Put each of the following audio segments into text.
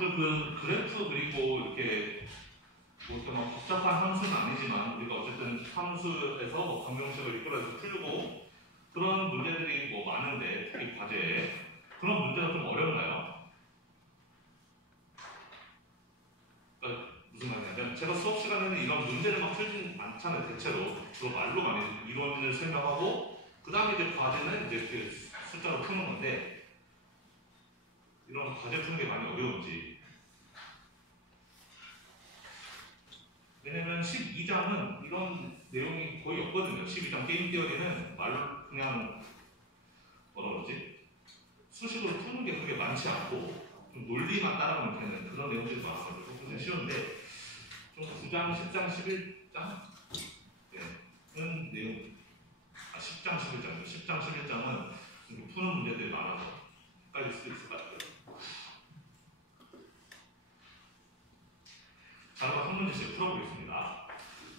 여러분들 그 그래프 그리고 이렇게 뭐 이렇게 막 복잡한 함수는 아니지만 우리가 어쨌든 함수에서 뭐 방정식을 이끌어서 풀고 그런 문제들이 뭐 많은데 특히 과제에 그런 문제가 좀 어려운가요? 그러니까 무슨 말이냐면 제가 수업 시간에는 이런 문제를 막 풀진 않잖아요. 대체로 주로 말로 많이 이론을 설명하고 그 다음에 이제 과제는 이제 이렇게 숫자로 푸는 건데 이런 과제 푸는 게 많이 어려운지. 왜냐면 12장은 이런 내용이 거의 없거든요. 12장 게임 티어리는 말로 그냥 뭐라 그러지? 수식으로 푸는 게 그렇게 많지 않고 좀 논리만 따라가는 편은 그런 내용들이 많아서 조금 쉬운데 좀 9장, 10장, 11장 은 내용 10장, 11장 10장, 11장은 푸는 문제들이 많아서 헷갈릴 수도 있을 것 같아요. 자, 그럼 한 문제씩 풀어보겠습니다.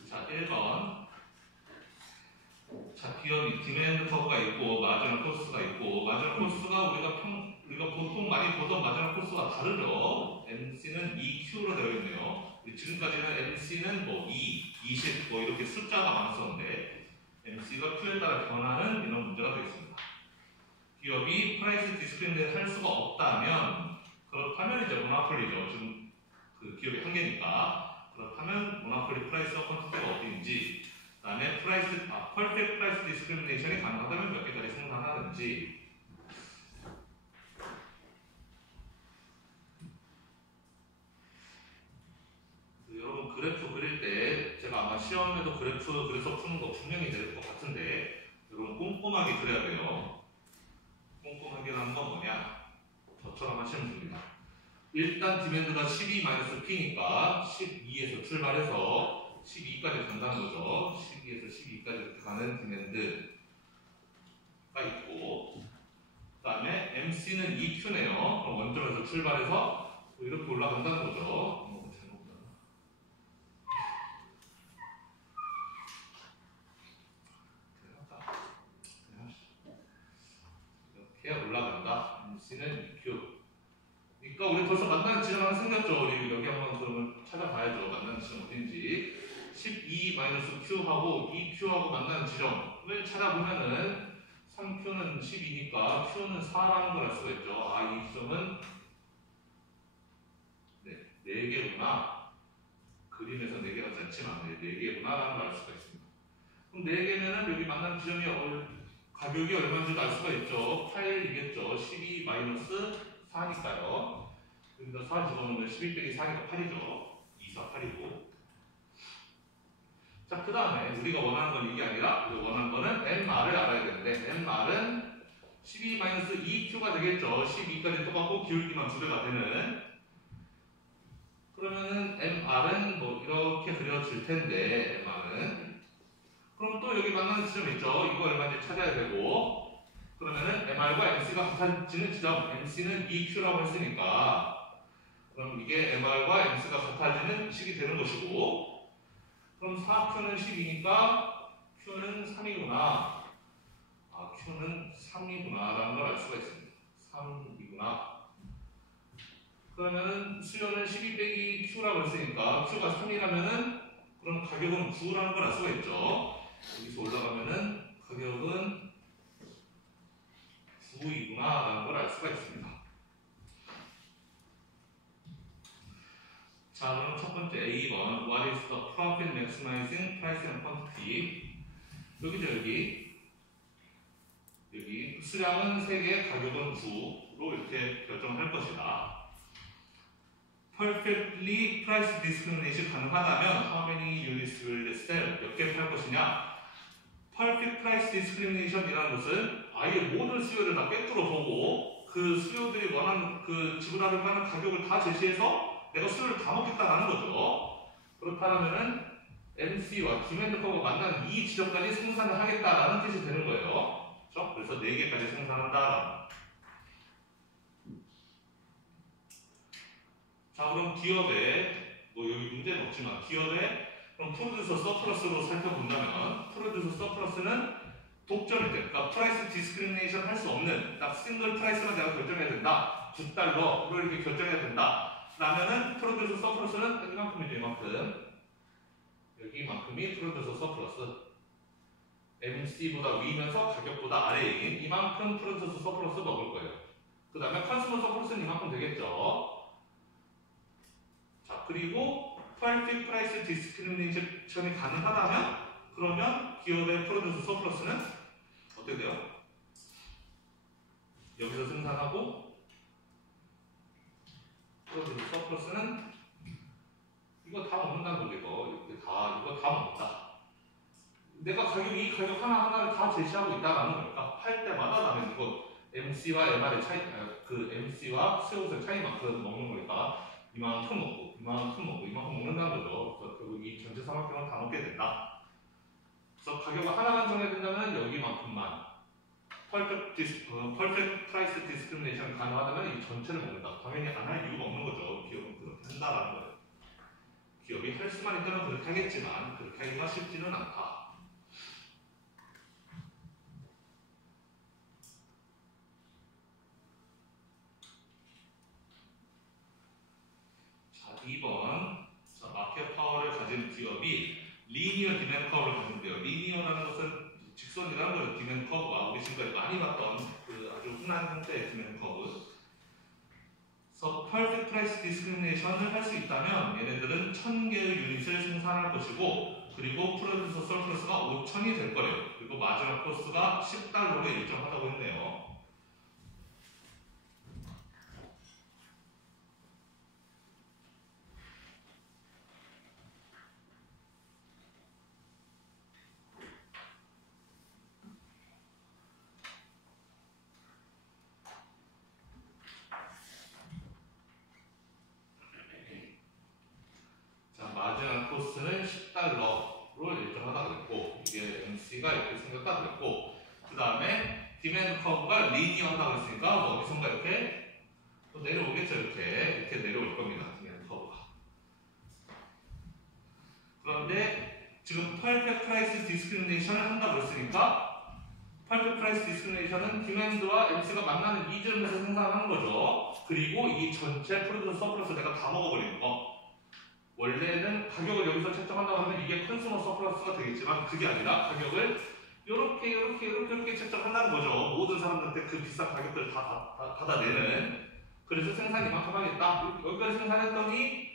자, 1번. 자, 기업이 디맨드 커브가 있고 마지막 코스가 있고 마지막 코스가 우리가 보통 많이 보던 마지막 코스가 다르죠. MC는 EQ로 되어 있네요. 지금까지는 MC는 뭐 2, 20 뭐 이렇게 숫자가 많았었는데 MC가 Q에 따라 변하는 이런 문제가 되겠습니다. 기업이 프라이스 디스크리미네이트 할 수가 없다면 그렇다면 이제 모노폴리죠. 지금 그 기업의 한계니까 그렇다면 모노폴리 프라이스와 퀀티티가 어디인지 그 다음에 퍼펙트 프라이스 디스크리미네이션이 가능하다면 몇 개까지 생산하는지 여러분 그래프 그릴 때 제가 아마 시험에도 그래프 그래서 푸는 거 분명히 될 것 같은데 여러분 꼼꼼하게 그려야 돼요. 꼼꼼하게라는 건 뭐냐? 저처럼 하시면 됩니다. 일단 디맨드가 12-P니까 12에서 출발해서 12까지 간다는 거죠. 12에서 12까지 가는 디맨드가 있고 그 다음에 MC는 EQ네요. 그럼 원점에서 출발해서 이렇게 올라간다는 거죠. 이렇게 올라간다. MC는 EQ. 그러니까 우리 벌써 만나는 지점 하나 생겼죠. 우리 여기 한번 그러면 찾아봐야죠. 만나는 지점 어딘지. 12-Q하고 EQ하고 만나는 지점을 찾아보면은 3Q는 12니까 Q는 4라는 걸 알 수가 있죠. 아, 이 지점은 4개구나. 그림에서 4개가 짧지만 4개구나 라는 걸 알 수가 있습니다. 그럼 4개면은 여기 만나는 지점이 가격이 얼마인지도 알 수가 있죠. 8이겠죠. 12-4니까요. 여기다 4 집어넣으면 11 빼기 4니까 8이죠. 2, 4, 8이고. 자, 그 다음에 우리가 원하는 건 이게 아니라 우리가 원하는 거는 MR을 알아야 되는데 MR은 12-2Q가 되겠죠. 12까지 똑같고 기울기만 2배가 되는. 그러면은 MR은 뭐 이렇게 그려질 텐데 MR은 그럼 또 여기 만나는 지점 있죠. 이거 얼마인지 찾아야 되고 그러면은 MR과 MC가 같아지는 지점 MC는 EQ라고 했으니까 그럼 이게 MR과 MC가 같아지는 식이 되는 것이고 그럼 4Q는 12니까 Q는 3이구나. 아, Q는 3이구나 라는 걸 알 수가 있습니다. 3이구나. 그러면은 수요는 12 빼기 Q라고 했으니까 Q가 3이라면은 그럼 가격은 9라는 걸 알 수가 있죠. 여기서 올라가면은 가격은 9이구나 라는 걸 알 수가 있습니다. 자, 그럼 첫 번째 A번 What is the profit maximizing price and quantity? 여기죠, 여기 수량은 3개, 가격은 9로 이렇게 결정할 것이다. Perfectly price discrimination 가능하다면 how many units will they sell? 몇 개 팔 것이냐? Perfect price discrimination이라는 것은 아예 모든 수요를 다 꿰뚫어 보고 그 수요들이 원하는 그 지불할 만한 가격을 다 제시해서 내가 수요를 다 먹겠다라는 거죠. 그렇다면은 MC와 디맨드 커브가 만나는 이 지점까지 생산을 하겠다라는 뜻이 되는 거예요. 그렇죠? 그래서 4개까지 생산한다. 자, 그럼 기업의 뭐 여기 문제는 없지만 기업의 그럼 프로듀서 서플러스로 살펴본다면 프로듀서 서플러스는 독점일 때, 그러니까 프라이스 디스크리미네이션 할 수 없는 딱 싱글 프라이스만 내가 결정해야 된다. $9로 이렇게 결정해야 된다. 라면은 프로듀스 서플러스는 이만큼이죠. 이만큼. 여기만큼이 프로듀서 서플러스. MC보다 위면서 가격보다 아래인 이만큼 프로듀서 서플러스 먹을 거예요. 그 다음에 컨슈머 서플러스는 이만큼 되겠죠. 자, 그리고 퀄리티 프라이스 디스크리미네이션이 가능하다면 그러면 기업의 프로듀서 서플러스는 어떻게 돼요? 여기서 생산하고 프로듀서 서플러스는 이거 다 먹는다는 거죠. 이거 다 먹는다. 내가 이 가격 하나하나를 다 제시하고 있다라는 거니까 팔 때마다 나는 이거 MC와 MR의 차이, 그 MC와 수요의 차이만큼 먹는 거니까 이만큼 먹고 이만큼 먹는다는 거죠. 그래서 결국 이 전체 삼각형을 다 먹게 된다. 그래서 가격을 하나만 정해야 된다면 여기만큼만 퍼펙트 프라이스 디스크리미네이션이 가능하다면 이 전체를 먹는다. 당연히 안 할 이유가 없는 거죠. 기업은 그렇게 한다라는 거예요. 기업이 할 수만 있다면 그렇게 하겠지만 그렇게 하기가 쉽지는 않다. 자, 2번. 자, 마켓 파워를 가진 기업이 리니어 디맨드 커브를 가진대요. 리니어라는 것은 직선이라는 거예요. 디맨드 커브가 우리 지금까지 많이 봤던 그 아주 흔한 형태의 디맨드 커브. 그래서 퍼펙트 프라이스 디스크리미네이션을 할 수 있다면 얘네들은 1000개의 유닛을 생산할 것이고 그리고 프로듀서 서플러스가 5000이 될 거예요. 그리고 마지막 코스가 $10로 일정하다고 했네요. 마지막 코스는 $10로 일정하다 그랬고 이게 MC가 이렇게 생겼다 그랬고 그 다음에 디맨드 커브가 리니어하다고 했으니까 어디선가 이렇게 또 내려오겠죠. 이렇게 내려올 겁니다. 디맨드 커브가. 그런데 지금 퍼펙트 프라이스 디스크리미네이션을 한다고 했으니까 퍼펙트 프라이스 디스크리미네이션은 디맨드와 MC가 만나는 이 점에서 생산하는 거죠. 그리고 이 전체 프로듀서 서플러스 내가 다 먹어버리는 거. 원래는 가격을 여기서 책정한다고 하면 이게 컨슈머 서플러스가 되겠지만 그게 아니라 가격을 이렇게 책정한다는 거죠. 모든 사람들한테 그 비싼 가격들을 다 받아내는. 그래서 생산이 이만큼 하겠다. 여기까지 생산했더니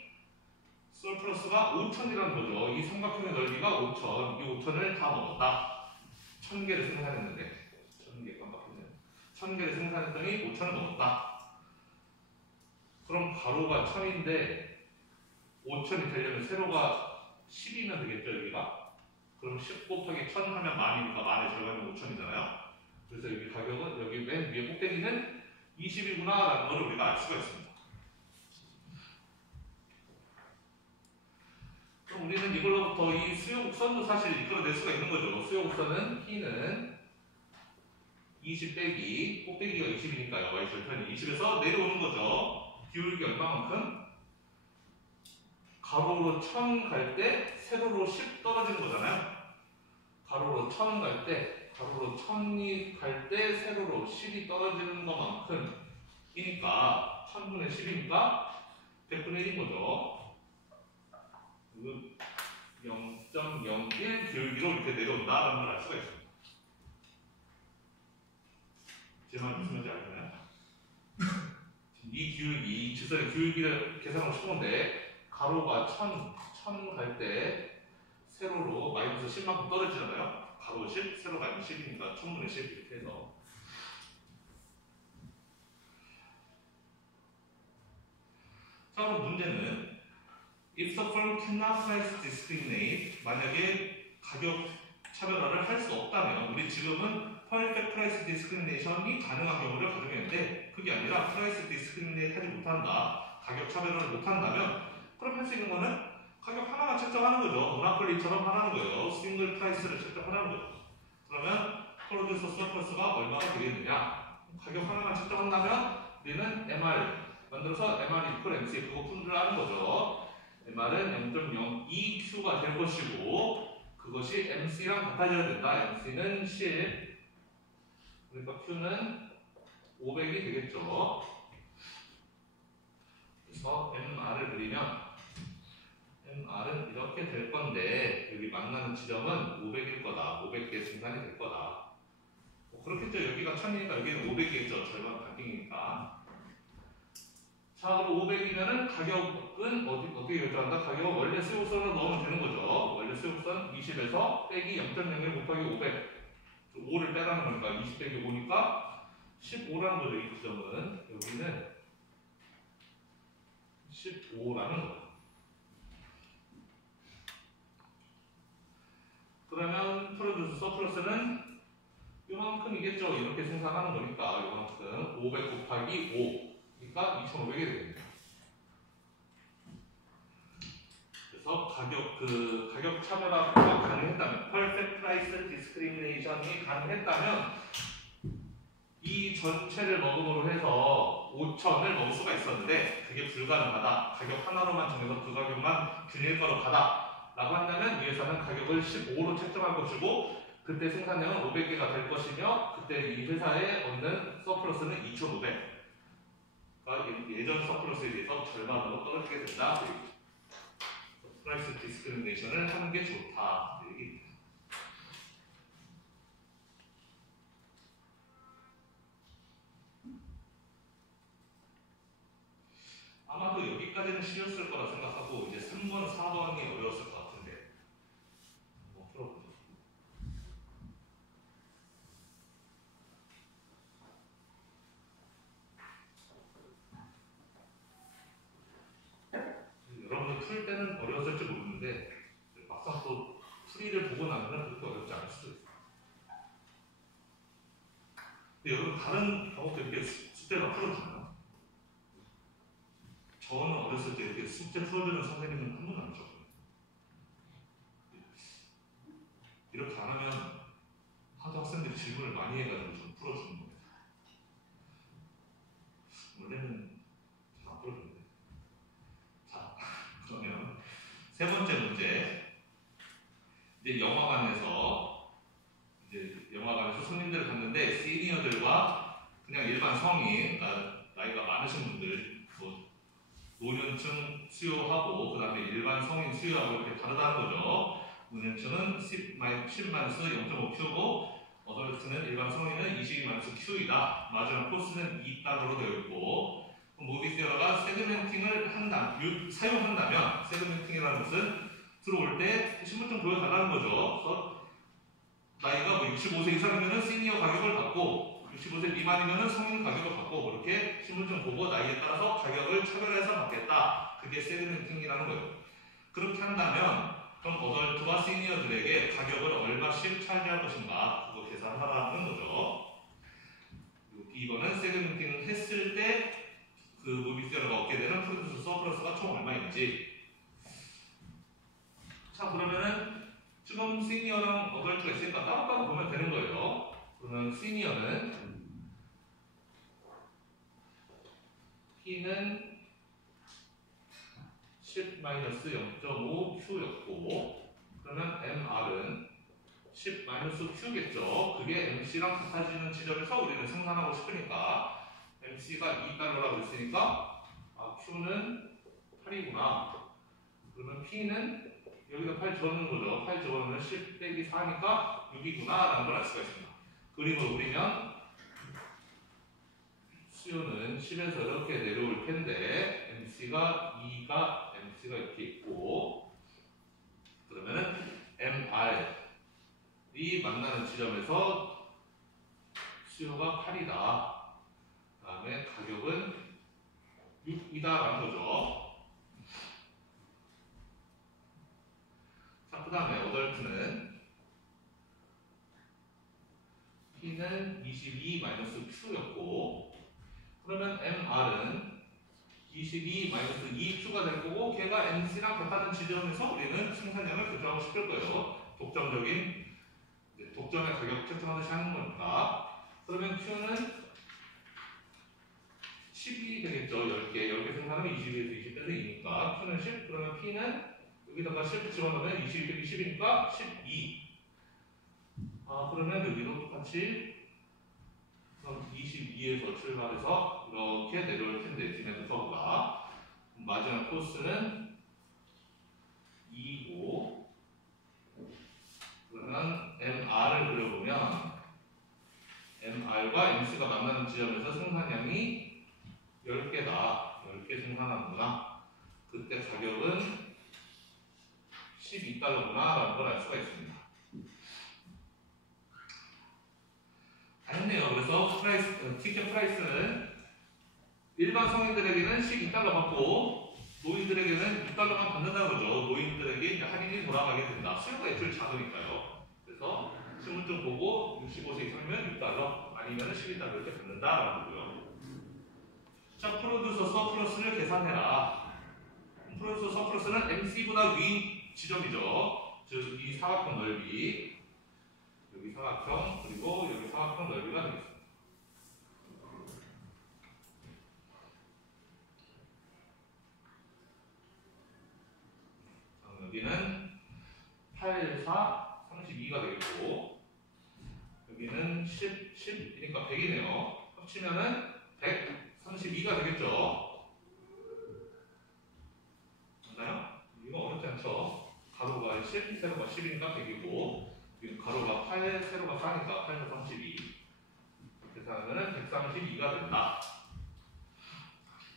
서플러스가 5000이라는 거죠. 이 삼각형의 넓이가 5000. 이 5000을 다 먹었다. 1000개를 생산했는데 1000개 깜빡했네. 1000개를 생산했더니 5000을 먹었다. 그럼 가로가 1000인데 5000이 되려면 세로가 10이면 되겠죠, 여기가? 그럼 10 곱하기 1000 하면 만이니까 만의 절반이 5000이잖아요. 그래서 여기 가격은, 여기 맨 위에 꼭대기는 20이구나 라는 걸 우리가 알 수가 있습니다. 그럼 우리는 이걸로부터 이 수요곡선도 사실 이끌어낼 수가 있는 거죠. 수요곡선은 P는 20 빼기, 꼭대기가 20이니까요. Y절편이 20에서 내려오는 거죠. 기울기 얼마만큼? 가로로 1000 갈 때 세로로 10 떨어지는 거잖아요. 가로로 1000 갈 때, 가로로 1000이 갈 때 세로로 10이 떨어지는 것만큼이니까 1000분의 10이니까 100분의 1인 거죠. 0.01 기울기로 이렇게 내려온다라는 걸 알 수가 있습니다. 제 말 무슨 말인지 알잖아요. 이 기울기, 이 직선의 기울기를 계산하고 싶은데 가로가 1000 갈 때 세로로 마이너스 10만큼 떨어지잖아요. 가로 10, 세로 마이너스 10이니까 1000분의 10 이렇게 해서. 자, 그럼 문제는 If the firm cannot price discriminate, 만약에 가격 차별화를 할 수 없다면 우리 지금은 perfect price discrimination이 가능한 경우를 가정했는데 그게 아니라 price discriminate 하지 못한다. 가격 차별화를 못한다면 그럼 할 수 있는 거는 가격 하나만 책정하는 거죠. 모나폴리처럼 하라는 거예요. 싱글 프라이스를 책정하라는 거죠. 그러면 프로듀서 서플러스가 얼마가 되겠느냐? 가격 하나만 책정한다면 우리는 MR 만들어서 MR 이퀄 MC 그거 푼다는 거죠. MR은 0.02Q가 될 것이고 그것이 MC랑 같아져야 된다. MC는 10 그러니까 Q는 500이 되겠죠. 그래서 MR을 그리면 MR은 이렇게 될 건데 여기 만나는 지점은 500일 거다. 500개 생산이 될 거다. 그렇겠죠. 여기가 1000이니까 여기는 500이겠죠. 절반 반띵이니까. 자, 그럼 500이면은 가격은 어떻게 결정한다? 가격은 원래 수요선으로 넣으면 되는 거죠. 원래 수요선 20에서 빼기 0.01 곱하기 500. 5를 빼라는 거니까 20 빼기 5니까 15라는 거죠. 이 지점은. 여기는 15라는 거예요. 그러면 프로듀스 서플러스는 이만큼이겠죠. 이렇게 생산하는 거니까 이만큼 500 곱하기 5 그러니까 2500이 되겠네요. 그래서 가격 차별화가 가능했다면 Perfect Price Discrimination이 가능했다면 이 전체를 먹음으로 해서 5,000을 먹을 수가 있었는데 그게 불가능하다. 가격 하나로만 정해서 그 가격만 균일가로 가다 라고 한다면 이 회사는 가격을 15로 책정할 것이고 그때 생산량은 500개가 될 것이며 그때 이 회사에 얻는 서플러스는 2,500. 그러니까 예전 서플러스에 비해서 절반으로 떨어지게 된다. 프라이스 디스크리미네이션을 하는 게 좋다. 이 얘기입니다. 아마도 여기까지는 쉬웠을 거라 생각하고 이제 3번, 4번이 어려웠을 것 같은데 한번 풀어보죠. 여러분들 풀 때는 어려웠을지 모르는데 막상 또 풀이를 보고 나면 그렇게 어렵지 않을 수도 있어요. 근데 여러분 다른 과목도 이렇게 숙제가 풀어주나요? 저는 어렸을 때 이렇게 숙제 풀어주는 선생님은 한 번도 안 줬거든요. 이렇게 안 하면 하도 학생들이 질문을 많이 해가지고 좀 풀어주는 겁니다. 원래는 잘 안 풀어주는데. 자, 그러면 세 번째 문제. 이제 영화관에서 손님들을 갔는데 시니어들과 그냥 일반 성인, 그러니까 나이가 많으신 분들, 뭐 노년층 수요하고 그 다음에 일반 성인 수요하고 이렇게 다르다는 거죠. 노년층은 10-0.5Q고 어덜트는 일반 성인은 22-Q이다. 마지막 코스는 2달러로 되어 있고 모비세어가 세그멘팅을 사용한다면 세그멘팅이라는 것은 들어올 때 신분증 보여달라는 거죠. 그래서 나이가 뭐 65세 이상이면 시니어 가격을 받고 65세 미만이면 성인 가격을 받고 그렇게 신분증 보고 나이에 따라서 가격을 차별해서 받겠다. 그게 세그멘팅이라는 거예요. 그렇게 한다면 그럼 어덜트와 시니어들에게 가격을 얼마씩 차지할 것인가 그거 계산하라는 거죠. 이거는 세그멘팅을 했을 때 그 모비세어가 얻게 되는 프로듀스 서플러스가 총 얼마인지. 자, 그러면은 지금 시니어랑 어덜트가 있으니까 따로따로 보면 되는 거예요. 그러면 시니어는 P는 10-0.5Q였고 그러면 MR은 10-Q겠죠. 그게 MC랑 같아지는 지점에서 우리는 생산하고 싶으니까 MC가 2달러라고 했으니까 Q는 8이구나. 그러면 P는 여기다 8 집어넣는 거죠. 8 집어넣으면 10 빼기 4니까 6이구나 라는 걸 알 수가 있습니다. 그림으로 그리면 수요는 10에서 이렇게 내려올 텐데 MC가 이렇게 있고 그러면은 MR이 만나는 지점에서 수요가 8이다. 그 다음에 가격은 6이다라는 거죠. 자, 그 다음에 어덜트는 P는 22-Q였고 그러면 MR은 22-2Q가 될 거고 걔가 MC랑 같다는 지점에서 우리는 생산량을 결정하고 싶을 거예요. 독점의 가격 책정하듯이 하는 거니까. 그러면 Q는 10이 되겠죠. 10개 생산하면 22에서 20 빼서 2니까 Q는 10. 그러면 P는 여기다가 10 집어넣으면 22 빼기 10이니까 12. 그러면 여기도 똑같이 22에서 출발해서 이렇게 내려올 텐데 디맨드 커브가 마지막 코스는 2고 그러면 MR을 그려보면 MR과 MC가 만나는 지점에서 생산량이 10개다. 10개 생산하는구나. 그때 가격은 12달러구나 라는 걸 알 수가 있습니다. 아니네요. 그래서 티켓 프라이스는 일반 성인들에게는 12달러 받고 노인들에게는 6달러만 받는다는 거죠. 노인들에게 이제 할인이 돌아가게 된다. 수요가 애초에 작으니까요. 그래서 신분증 보고 65세 이상이면 6달러 아니면 12달러 이렇게 받는다라는 거고요. 자, 프로듀서 서플러스를 계산해라. 프로듀서 서플러스는 MC보다 위 지점이죠. 즉 이 사각형 넓이, 여기 사각형, 그리고 여기 사각형 넓이가 되겠습니다. 여기는 8, 4, 32가 되겠고 여기는 10, 10이니까 100이네요. 합치면은 132가 되겠죠. 맞나요? 이거 어렵지 않죠? 가로가 10, 세로가 10이니까 100이고 가로가 8, 세로가 4니까 8, 32 이렇게 하면은 132가 된다.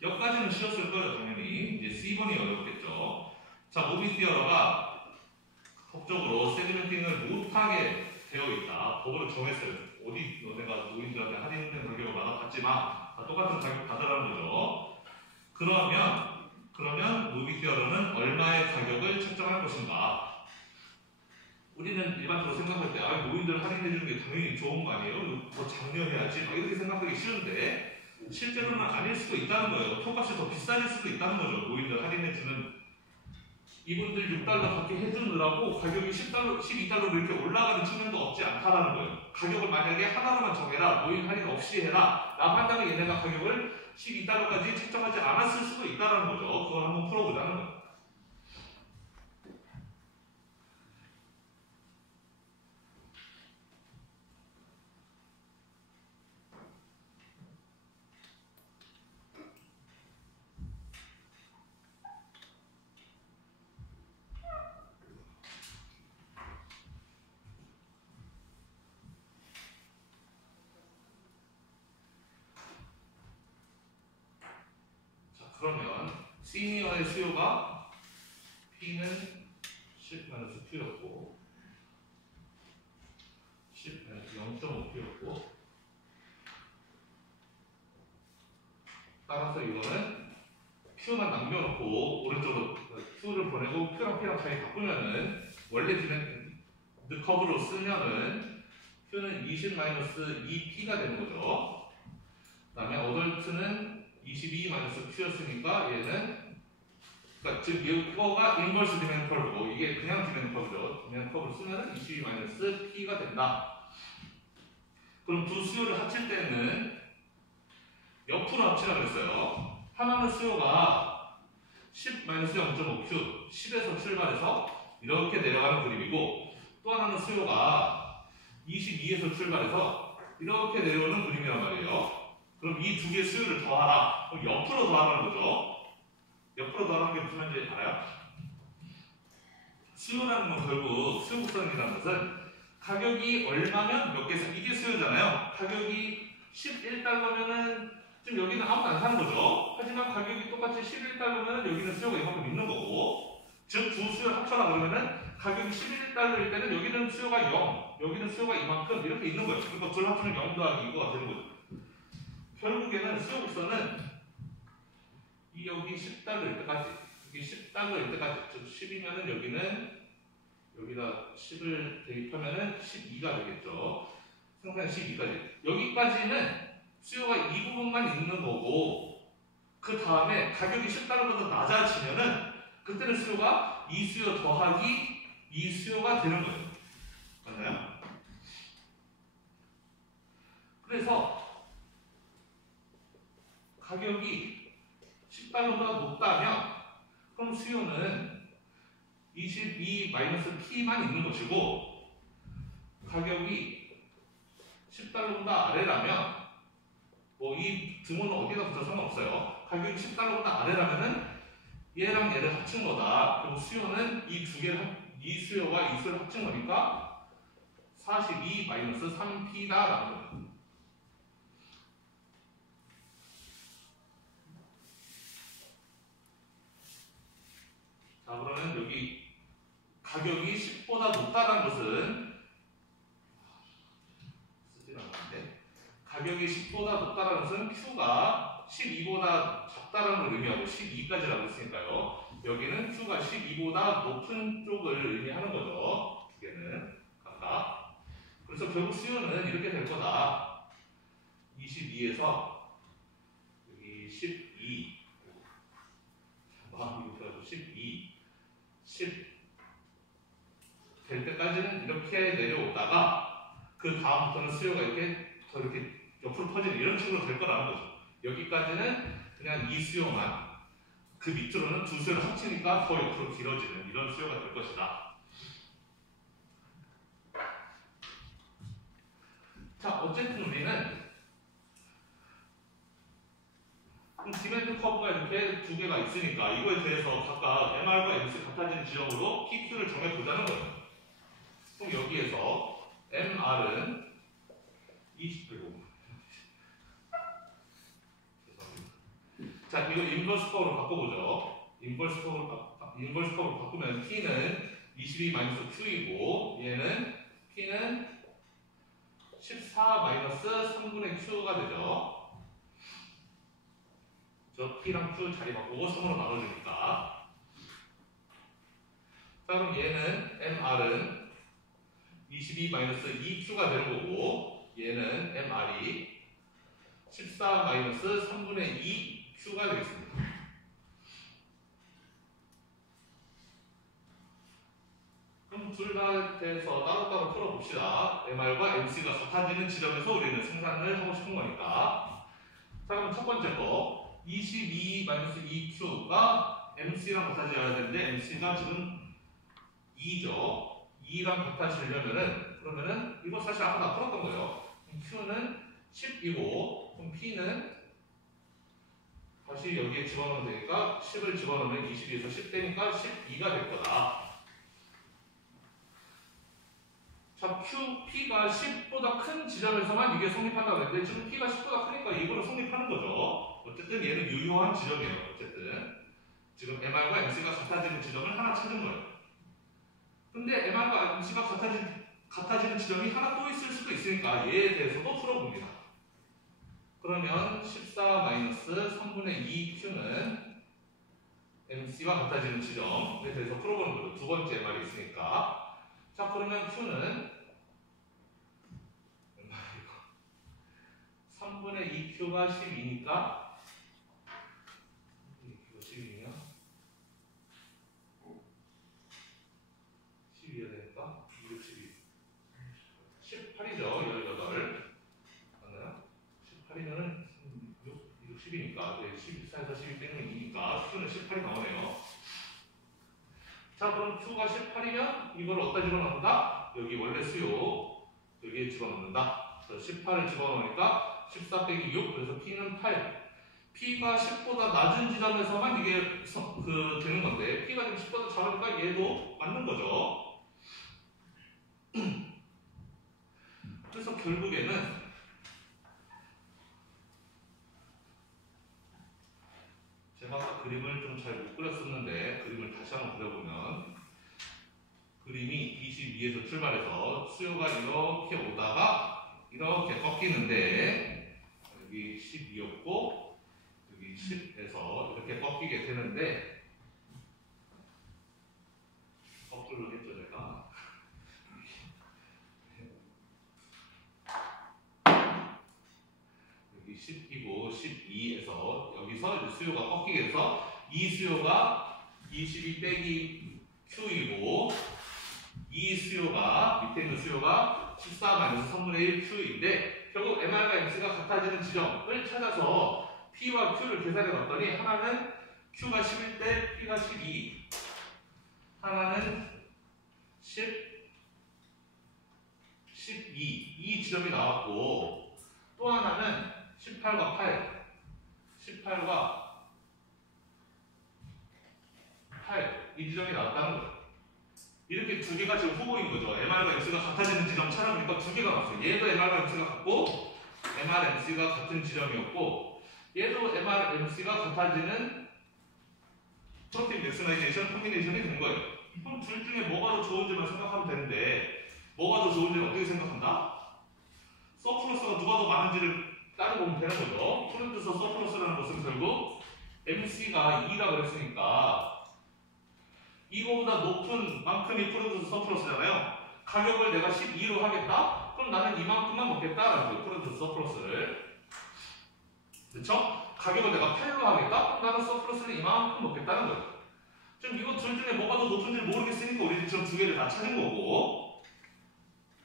여기까지는 쉬웠을 거예요, 당연히. 이제 C번이 어렵겠죠. 자, 모비 티어러가 법적으로 세그멘팅을 못하게 되어 있다. 법으로 정했어요. 어디 너네가 노인들한테 할인된 가격을 받아봤지 마. 다 똑같은 가격 받으라는 거죠. 그러면 모비 티어러는 얼마의 가격을 책정할 것인가? 우리는 일반적으로 생각할 때 노인들 할인해주는 게 당연히 좋은 거 아니에요? 더 장려해야지. 막 이렇게 생각하기 쉬운데 실제로는 아닐 수도 있다는 거예요. 표값이 더 비싸질 수도 있다는 거죠. 노인들 할인해주는 이분들 6달러 받게 해주느라고 가격이 10달러, 12달러로 이렇게 올라가는 측면도 없지 않다라는 거예요. 가격을 만약에 하나로만 정해라, 노인 할인 없이 해라 라고 한다면 얘네가 가격을 12달러까지 책정하지 않았을 수도 있다는 거죠. 그걸 한번 풀어보자는 거예요. 그러면 시니어의 수요가 P는 10-Q였고 10-0.5Q였고 따라서 이거는 Q만 남겨놓고 오른쪽으로 Q를 보내고 Q랑 P랑 차이 바꾸면은 원래 디멘트 커브로 쓰면은 Q는 20-2P가 되는 거죠. 그 다음에 어덜트는 22-Q였으니까 얘는 그러니까 즉 이거가 인버스 디맨드 커브고 이게 그냥 디맨드 커브죠. 디맨드 커브를 쓰면 22-P가 된다. 그럼 두 수요를 합칠 때는 옆으로 합치라 그랬어요. 하나는 수요가 10-0.5Q 10에서 출발해서 이렇게 내려가는 그림이고 또 하나는 수요가 22에서 출발해서 이렇게 내려오는 그림이란 말이에요. 그럼 이 두 개의 수요를 더하라. 그럼 옆으로 더하라는 거죠. 옆으로 더하는 게 무슨 말인지 알아요? 수요라는 건 결국 수요 곡선이라는 것은 가격이 얼마면 몇 개, 이게 수요잖아요. 가격이 11달러면은 지금 여기는 아무도 안 사는 거죠. 하지만 가격이 똑같이 11달러면은 여기는 수요가 이만큼 있는 거고 즉 두 수요를 합쳐라 그러면은 가격이 11달러일 때는 여기는 수요가 0, 여기는 수요가 이만큼 이렇게 있는 거예요. 그러니까 둘 합치면 0 더하기 2가 되는 거죠. 결국에는 수요 곡선은 이 여기 10달러일 때까지, 이게 10달러일 때까지, 즉 10이면은 여기는 여기다 10을 대입하면은 12가 되겠죠. 생산 12까지. 여기까지는 수요가 이 부분만 있는 거고, 그 다음에 가격이 10달러보다 낮아지면은 그때는 수요가 이 수요 더하기 이 수요가 되는 거예요. 맞나요? 그래서 가격이 10달러보다 높다면 그럼 수요는 22-P만 있는 것이고 가격이 10달러보다 아래라면 뭐 이 등호는 어디다 붙여 상관없어요. 가격이 10달러보다 아래라면은 얘랑 얘를 합친 거다. 그리고 수요는 이 두 개를 이 수요와 이 수요를 합친 거니까 42 마이너스 3p다라는 거예요. 자, 그러면 여기 가격이 10보다 높다는 것은 쓰진 않았는데 가격이 10보다 높다는 것은 Q가 12보다 작다는 걸 의미하고 12까지라고 했으니까요. 여기는 Q가 12보다 높은 쪽을 의미하는 거죠. 두 개는 각각. 그래서 결국 수요는 이렇게 될 거다. 22에서 여기 12 이렇게 해서 12 10 될 때까지는 이렇게 내려오다가 그 다음부터는 수요가 이렇게 더 이렇게 옆으로 퍼지는 이런 식으로 될 거라는 거죠. 여기까지는 그냥 이 수요만, 그 밑으로는 두 수요를 합치니까 더 옆으로 길어지는 이런 수요가 될 것이다. 자, 어쨌든 우리는 디맨드 커브가 이렇게 두 개가 있으니까 이거에 대해서 각각 MR과 MC 같아지는 지점으로 PQ를 정해보자는 거예요. 그럼 여기에서 MR은 20%고 자, 이거 인버스 컵으로 바꿔보죠. 인버스 컵으로 바꾸면 P는 22-Q이고 얘는 P는 14-3분의 Q가 되죠. 저 P랑 Q 자리 바꾸고 3으로 나눠주니까. 자, 그럼 얘는 MR은 22-2Q가 되는 거고 얘는 MR이 14-3분의 2Q가 되겠습니다. 그럼 둘 다 대해서 따로따로 풀어봅시다. MR과 MC가 같아지는 지점에서 우리는 생산을 하고 싶은 거니까. 자, 그럼 첫 번째 거 22-2Q가 MC랑 같아져야 되는데 MC가 지금 2죠. 2랑 같아지려면은 그러면은 이거 사실 아까 나 풀었던 거예요. Q는 10이고 그럼 P는 다시 여기에 집어넣으면 되니까 10을 집어넣으면 22에서 10 되니까 12가 될 거다. 자, Q, P가 10보다 큰 지점에서만 이게 성립한다고 했는데 지금 P가 10보다 크니까 이거로 성립하는 거죠. 어쨌든 얘는 유효한 지점이에요. 어쨌든 지금 MR과 MC가 같아지는 지점을 하나 찾은 거예요. 근데 MR과 MC가 같아지는 지점이 하나 또 있을 수도 있으니까 얘에 대해서도 풀어봅니다. 그러면 14-3분의 2Q는 MC와 같아지는 지점에 대해서 풀어보는 거죠. 두 번째 MR이 있으니까. 자, 그러면 Q는 3분의 2Q가 12니까 2Q가 12면 12가 되니까 212 18이죠. 18 맞나요? 18이면은 60이니까 14에서 12 빼면 2니까 Q는 18이 나오네요. 자, 그럼 Q가 18이면 이걸 어디다 집어넣는다? 여기 원래 수요 여기에 집어넣는다. 그래서 18을 집어넣으니까 14 빼기 6 그래서 P는 8. P가 10보다 낮은 지점에서만 이게 되는 건데 P가 지금 10보다 작으니까 얘도 맞는 거죠. 그래서 결국에는 제가 아까 그림을 좀 잘 못 그렸었는데 그림을 다시 한번 그려보면 그림이 22에서 출발해서 수요가 이렇게 오다가 이렇게 꺾이는데 여기 12였고 여기 10에서 이렇게 꺾이게 되는데 거꾸로 했죠 제가. 여기 10이고 12에서 여기서 이제 수요가 꺾이게 돼서 이 수요가 22 빼기 Q이고 이 수요가 밑에 있는 수요가 14-3분의 1 Q인데 결국 MR과 MC가 같아지는 지점을 찾아서 P와 Q를 계산해 놨더니 하나는 Q가 11대 P가 12 하나는 10 12 이 지점이 나왔고 또 하나는 18과 8 18과 이 지점이 나왔다는 거예요. 이렇게 두 개가 지금 후보인 거죠. MR과 MC가 같아지는 지점 찾아보니까 두 개가 나왔어요. 얘도 MR과 MC가 같고 MR, MC가 같은 지점이었고 얘도 MR, MC가 같아지는 프로틴 맥시마이제이션 콤비네이션이 된 거예요. 그럼 둘 중에 뭐가 더 좋은지만 생각하면 되는데 뭐가 더 좋은지는 어떻게 생각한다? 서플러스가 누가 더 많은지를 따져보면 되는 거죠. 프로듀서 서플러스라는 것은 결국 MC가 2라 그랬으니까 이거보다 높은 만큼이 프로듀서 서플러스잖아요. 가격을 내가 12로 하겠다? 그럼 나는 이만큼만 먹겠다라는 거예요. 프로듀서 서플러스를. 그렇죠? 가격을 내가 8로 하겠다? 그럼 나는 서플러스를 이만큼 먹겠다는 거예요. 지금 이거 둘 중에 뭐가 더 높은지 모르겠으니까 우리 지금 두 개를 다 찾은 거고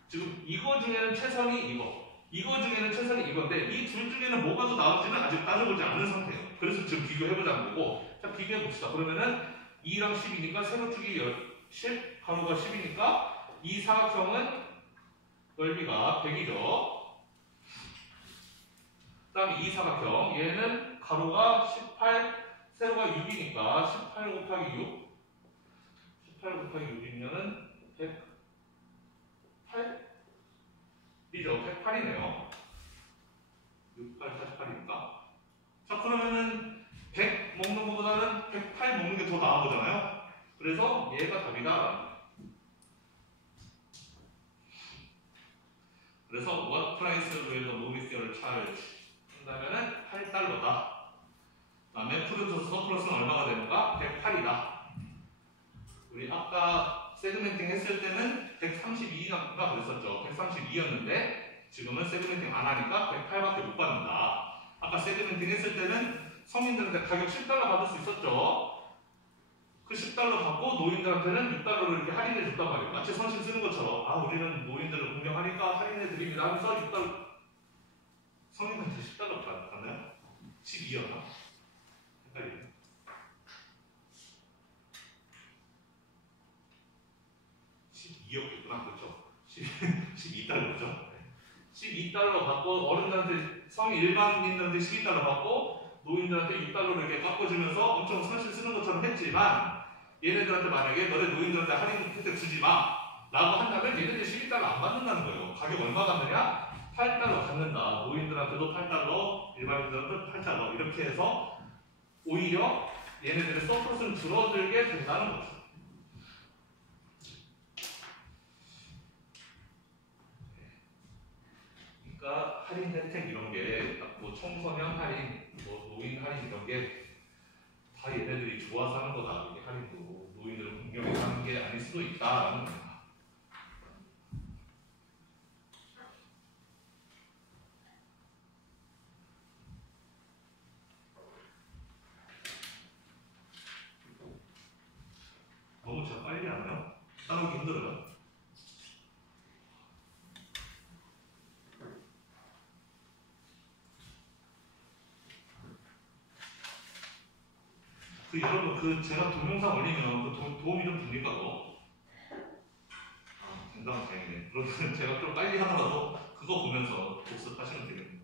지금 이거 중에는 최선이 이거 중에는 최선이 이건데 이 둘 중에는 뭐가 더 나은지는 아직 따져보지 않은 상태예요. 그래서 지금 비교해보자는 거고 자 비교해봅시다. 그러면은 2랑 10이니까 세로축이 10, 가로가 10이니까 이 사각형은 넓이가 100이죠. 그 다음에 이 사각형 얘는 가로가 18, 세로가 6이니까 18 곱하기 6 18 곱하기 6이면은 108? 이죠. 108이네요. 68, 48이니까. 자, 그러면은 100 먹는 것보다는 108 먹는 게 더 나아 보잖아요. 그래서 얘가 답이다. 그래서 what price로 해서 모비스를 한다면은 8달러다. 그 다음에 프로듀서 서플러스는 얼마가 되는가? 108이다. 우리 아까 세그멘팅 했을 때는 132가 그랬었죠. 132였는데 지금은 세그멘팅 안 하니까 108밖에 못 받는다. 아까 세그멘팅 했을 때는 성인들한테 가격 10달러 받을 수 있었죠. 그 10달러 받고 노인들한테는 6달러를 이렇게 할인해 줬단 말이에요. 마치 선심 쓰는 것처럼 아 우리는 노인들을 공경하니까 할인해 드립니다 하면서 6달러 성인한테 10달러 받나요? 12였나? 헷갈리네. 12였구나. 그렇죠. 12달러죠. 12달러 받고 어른들한테 성인 일반인들한테 12달러 받고 노인들한테 6달러를 이렇게 깎아주면서 엄청 선실 쓰는 것처럼 했지만 얘네들한테 만약에 너네 노인들한테 할인 혜택 주지 마 라고 한다면 얘네들이 12달러 안 받는다는 거예요. 가격 얼마 받느냐? 8달러 받는다. 노인들한테도 8달러, 일반인들한테도 8달러 이렇게 해서 오히려 얘네들의 서포트는 줄어들게 된다는 거죠. 그러니까 할인 혜택 이런 게 뭐 청소년 할인, 뭐 노인 할인 이런 게 다 얘네들이 좋아서 하는 거다. 이게 할인도 노인들을 공경해서 하는 게 아닐 수도 있다라는 거예요. 너무 제가 빨리 하나요? 따라오기 힘들어요. 여러분 제가 동영상 올리면 도움이 좀 됩니까? 된다면 다행이네. 그러면 제가 좀 빨리 하더라도 그거 보면서 복습하시면 되겠네요.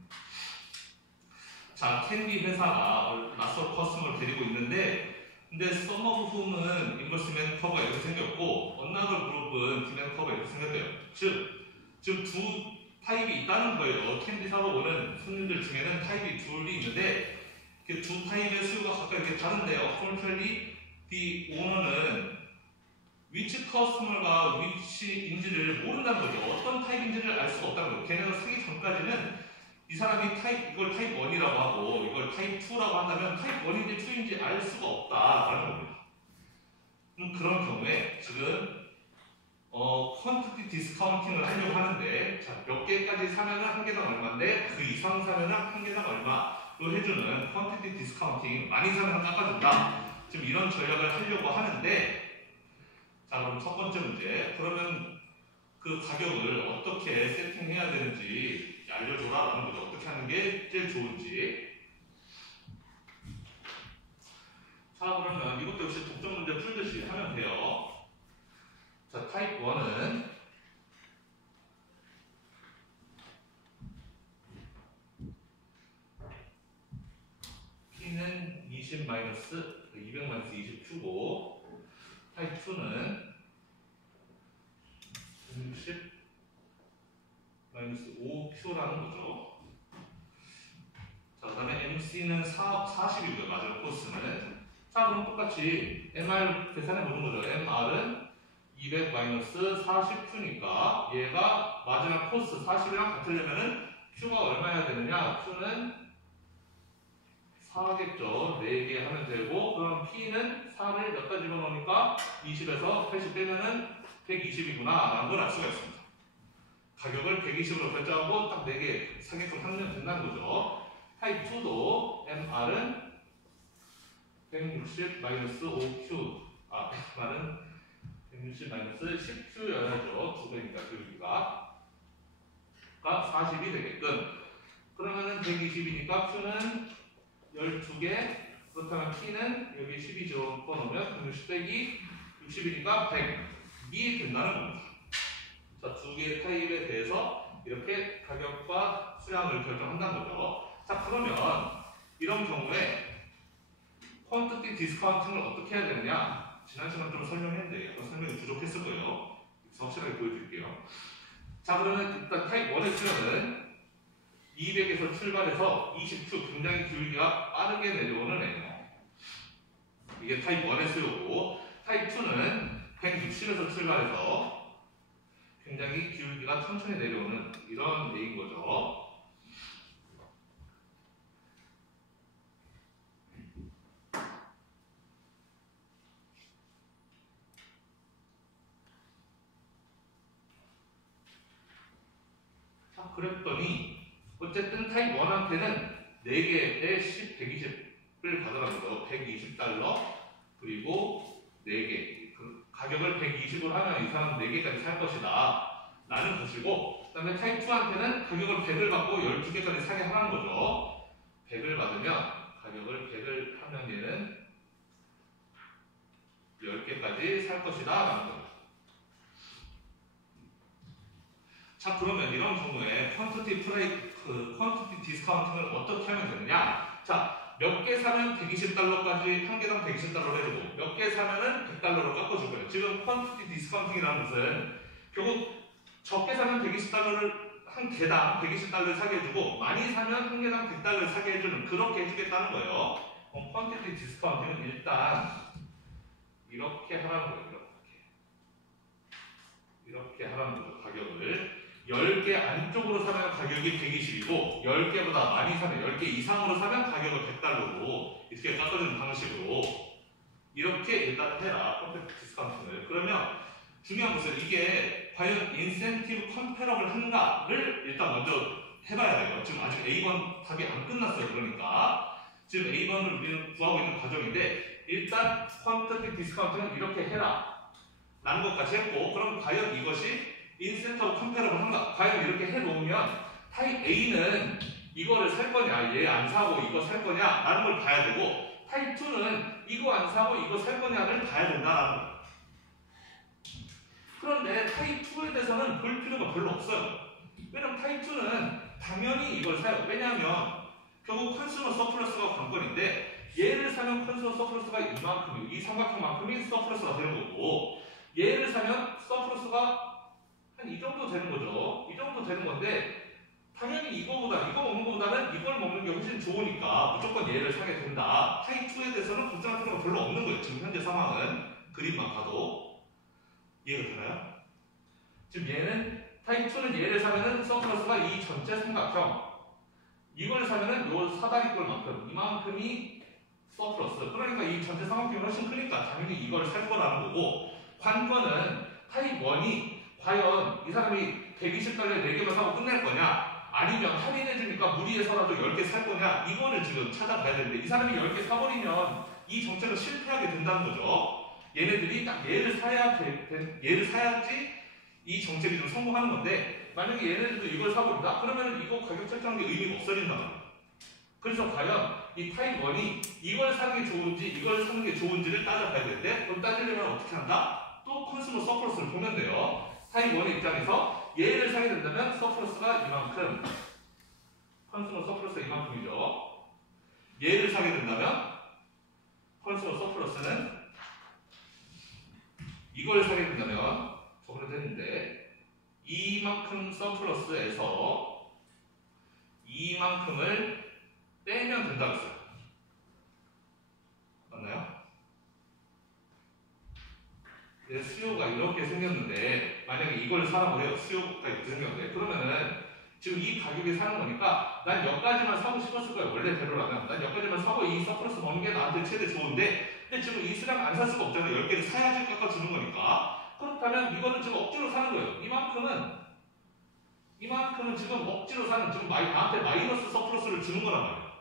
자, 캔디 회사가 낯선 커스터머를 데리고 있는데 근데 썸머부품은 인버스먼트 커버가 이렇게 생겼고 언나더 그룹은 디맨드 커버가 이렇게 생겼대요. 즉 두 타입이 있다는 거예요. 캔디 사러 오는 손님들 중에는 타입이 둘이 있는데 두 타입의 수요가 각각 이렇게 다른데요. 콜플리 디 오너는 위치 커스터머가 위치인지를 모른다는 거죠. 어떤 타입인지를 알 수가 없다는 거예요. 걔네가 쓰기 전까지는 이 사람이 이걸 타입 1이라고 하고 이걸 타입 2라고 한다면 타입 1인지 2인지 알 수가 없다라는 겁니다. 그런 경우에 지금 퀀티티 디스카운팅을 하려고 하는데 자, 몇 개까지 사면은 한 개당 얼마인데 그 이상 사면은 한 개당 얼마 해주는 퀀티티 디스카운팅 많이 사면 깎아준다. 지금 이런 전략을 하려고 하는데 자 그럼 첫 번째 문제 그러면 그 가격을 어떻게 세팅해야 되는지 알려줘라 라는 거죠. 어떻게 하는 게 제일 좋은지. 자 그러면 이것도 역시 독점 문제 풀듯이 하면 돼요. 자 타입 1은 P는 20 마이너스 200 마이너스 20Q고 타입 2는 160 마이너스 5Q라는 거죠. 자, 그 다음에 MC는 40이고요. 마지막 코스는. 자, 그럼 똑같이 MR 계산해 보는 거죠. MR은 200 마이너스 40Q니까 얘가 마지막 코스 40이랑 같으려면은 Q가 얼마여야 되느냐? Q는 4겠죠. 4개 하면 되고, 그럼 P는 4를 몇 가지 집어넣으니까 20에서 80 빼면은 120이구나 라는 걸 알 수가 있습니다. 가격을 120으로 결정하고 딱 4개 사게끔 하면 된다는 거죠. 타입 2도 MR은 160 마이너스 5Q, MR은 160 마이너스 10Q여야죠. 2배니까 교육비가 40이 되게끔. 그러면은 120이니까 Q는 12개, 그렇다면 P는 여기 12 집어넣으면 160 빼기 60이니까 100이 된다는 겁니다. 자, 두 개의 타입에 대해서 이렇게 가격과 수량을 결정한다는 거죠. 자, 그러면 이런 경우에 퀀티티 디스카운팅을 어떻게 해야 되느냐? 지난 시간에 좀 설명했는데 약간 설명이 부족했을 거예요. 그래서 확실하게 보여드릴게요. 자, 그러면 일단 타입 1의 수량은 200에서 출발해서 20Q, 굉장히 기울기가 빠르게 내려오는 애예요. 이게 타입 1의 수요고, 타입 2는 160에서 출발해서 굉장히 기울기가 천천히 내려오는 이런 애인 거죠. 자, 그랬더니 어쨌든 타입 1한테는 4개의 10, 120을 받으라는 거죠. 120달러 그리고 4개. 그 가격을 120으로 하면 이 사람은 4개까지 살 것이다 라는 것이고, 그 다음에 타입 2한테는 가격을 100을 받고 12개까지 사게 하라는 거죠. 100을 받으면 가격을 100을 하면 얘는 10개까지 살 것이다 라는 겁니다. 자, 그러면 이런 경우에 퀀티티 디스카운팅을 어떻게 하면 되느냐? 자, 몇 개 사면 120달러까지 한 개당 120달러를 해주고 몇 개 사면은 100달러로 깎아줄 거예요. 지금 퀀티티 디스카운팅이라는 것은 결국 적게 사면 120달러를 한 개당 120달러를 사게 해주고 많이 사면 한 개당 100달러를 사게 해주는, 그렇게 해주겠다는 거예요. 퀀티티 디스카운팅은 일단 이렇게 하라는 거예요. 이렇게 하라는 거죠. 가격을 10개 안쪽으로 사면 가격이 120이고 10개보다 많이 사면 10개 이상으로 사면 가격을 100달러로 이렇게 깎아주는 방식으로 이렇게 일단 해라. 콘텐츠 디스카운팅을. 그러면 중요한 것은 이게 과연 인센티브 컴패러블 한가를 일단 먼저 해봐야 돼요. 지금 아직 A번 답이 안 끝났어요. 그러니까 지금 A번을 우리는 구하고 있는 과정인데 일단 콘텐츠 디스카운팅은 이렇게 해라 라는 것까지 했고, 그럼 과연 이것이 인센터브 컴패러블 한가? 과연 이렇게 해놓으면 타입 A는 이거를 살 거냐, 얘 안 사고 이거 살 거냐 라는 걸 봐야 되고, 타입 2는 이거 안 사고 이거 살 거냐를 봐야 된다라는 거예요. 그런데 타입 2에 대해서는 볼 필요가 별로 없어요. 왜냐면 타입 2는 당연히 이걸 사요. 왜냐하면 결국 컨슈머 서플러스가 관건인데 얘를 사면 컨슈머 서플러스가 이만큼이고 이 삼각형만큼이 서플러스가 되는 거고, 얘를 사면 서플러스가 한 이 정도 되는 거죠. 이 정도 되는 건데 당연히 이거 먹는 것보다는 이걸 먹는 게 훨씬 좋으니까 무조건 얘를 사게 된다. 타입 2에 대해서는 걱정할 필요가 별로 없는 거예요. 지금 현재 상황은 그림만 봐도 이해가 되나요? 지금 얘는 타입 2는 얘를 사면은 서플러스가 이 전체 삼각형, 이걸 사면은 요 사다리꼴만큼 이만큼이 서플러스. 그러니까 이 전체 삼각형이 훨씬 크니까 당연히 이걸 살 거라는 거고, 관건은 타입 1이 과연 이 사람이 120달러에 4개만 사고 끝낼 거냐, 아니면 할인해주니까 무리해서라도 10개 살 거냐, 이거를 지금 찾아봐야 되는데 이 사람이 10개 사버리면 이 정책은 실패하게 된다는 거죠. 얘네들이 딱 얘를 사야지 이 정책이 좀 성공하는 건데, 만약에 얘네들도 이걸 사버린다? 그러면 이거 가격 책정한 게 의미가 없어진단 말이에요. 그래서 과연 이 타입 1이 이걸 사는 게 좋은지 이걸 사는 게 좋은지를 따져봐야 되는데, 그럼 따지려면 어떻게 한다? 또 컨슈머 서플러스를 보면 돼요. 타입 1의 입장에서 얘를 사게 된다면 서플러스가 이만큼, 컨슈머 서플러스가 이만큼이죠. 얘를 사게 된다면 컨슈머 서플러스는 이걸 사게 된다면 저번에도 했는데 이만큼 서플러스에서 이만큼을 빼면 된다고 했어요. 맞나요? 네, 수요가 이렇게 생겼는데 만약에 이걸 사라고 해요. 수요가 이렇게 생겼는데 그러면은 지금 이 가격에 사는 거니까 난 여기까지만 사고 싶었을 거예요. 원래대로라면 난 여기까지만 사고 이 서플러스 먹는 게 나한테 최대 좋은데 근데 지금 이 수량 안 살 수가 없잖아요. 10개를 사야지 깎아주는 거니까. 그렇다면 이거는 지금 억지로 사는 거예요. 이만큼은 지금 억지로 사는, 지금 나한테 마이너스 서플러스를 주는 거란 말이에요.